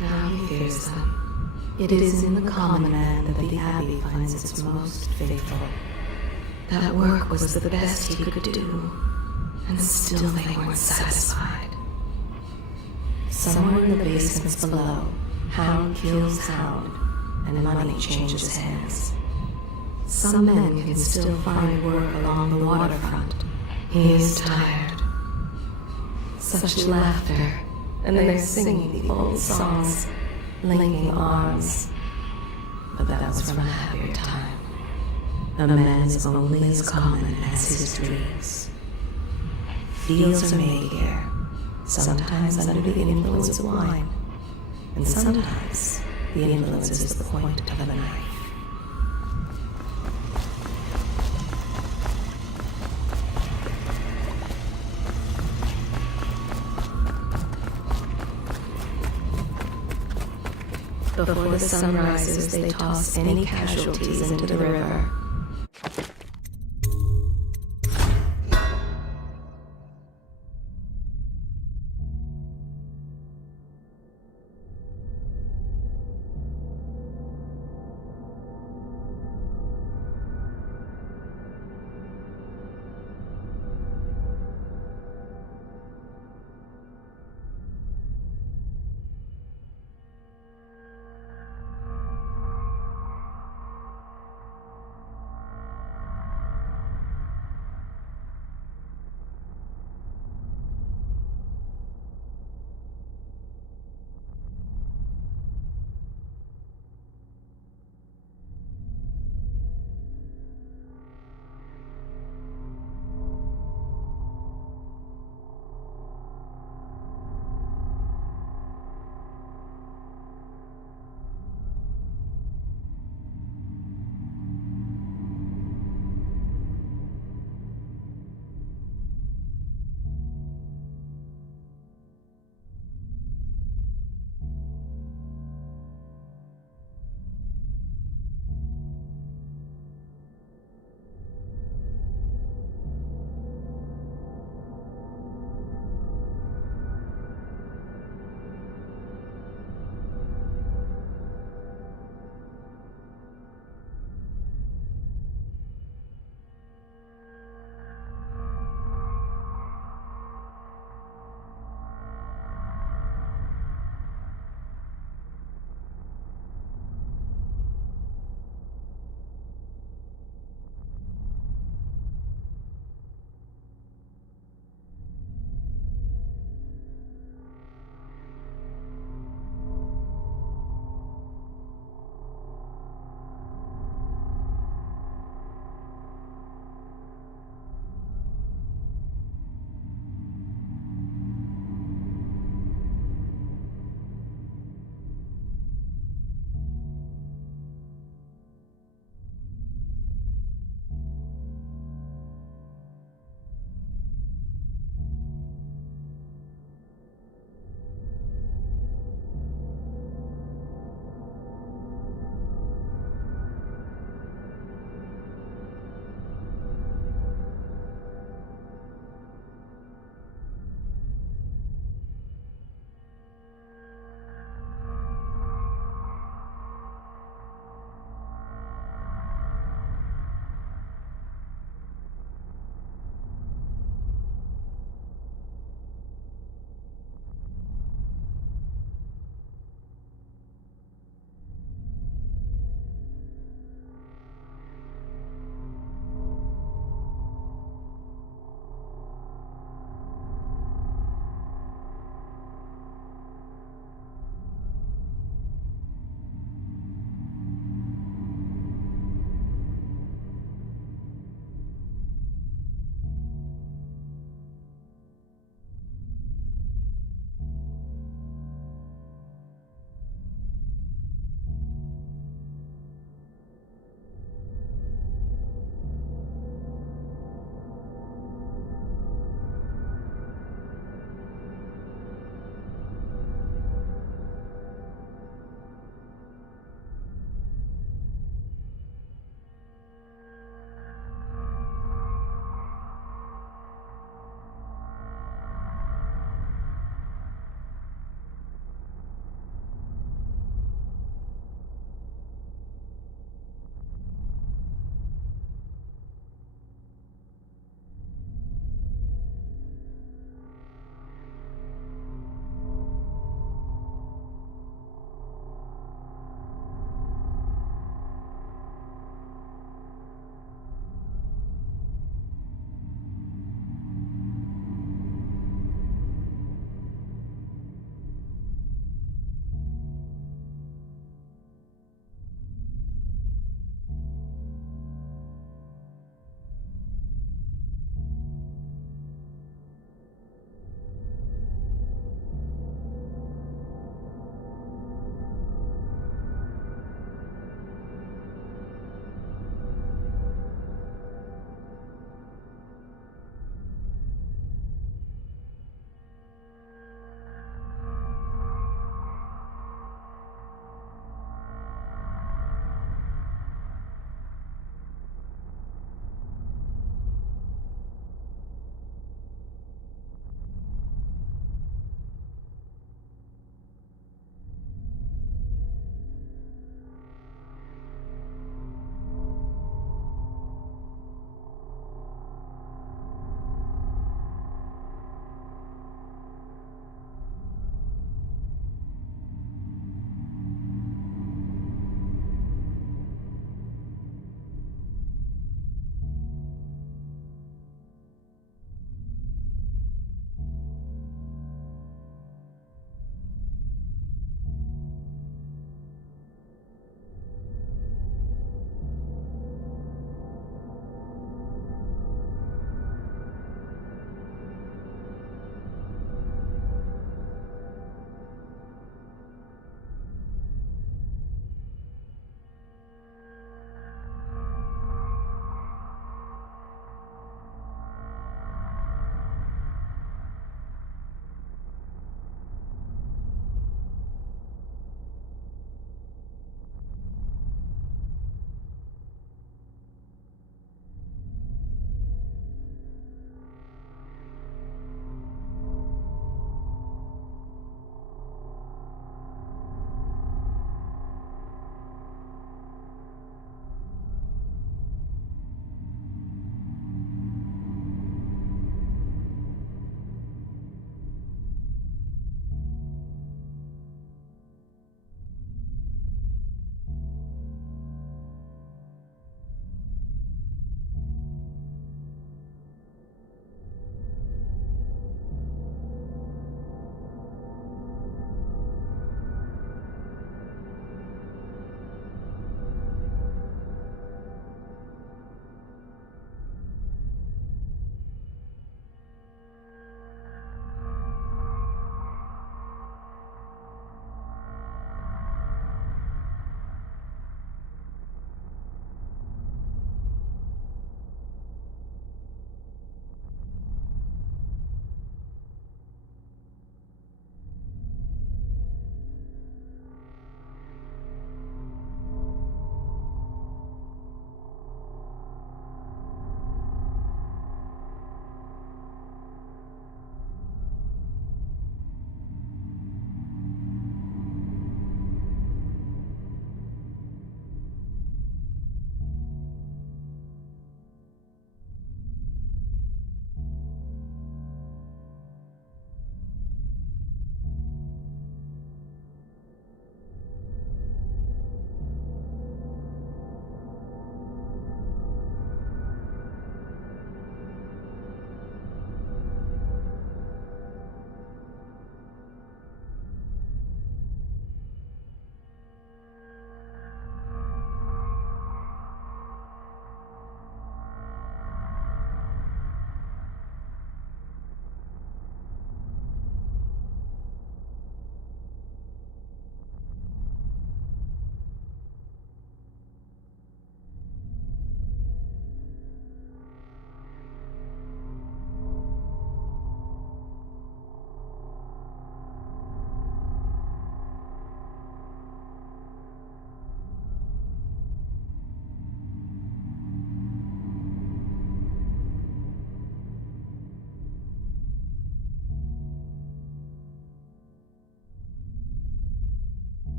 Now he fears them. It is in the common man that the Abbey finds its most faithful. That work was the best he could do, and still they weren't satisfied. Somewhere in the basements below, hound kills hound, and money changes hands. Some men can still find work along the waterfront. He is tired. Such laughter, and they're singing the old songs, linking arms. But that was from a happier time. A man is only as common as his dreams. Deals are made here, sometimes under the influence of wine, and sometimes the influence is the point of a knife. Before the sun rises, they toss any casualties into the river.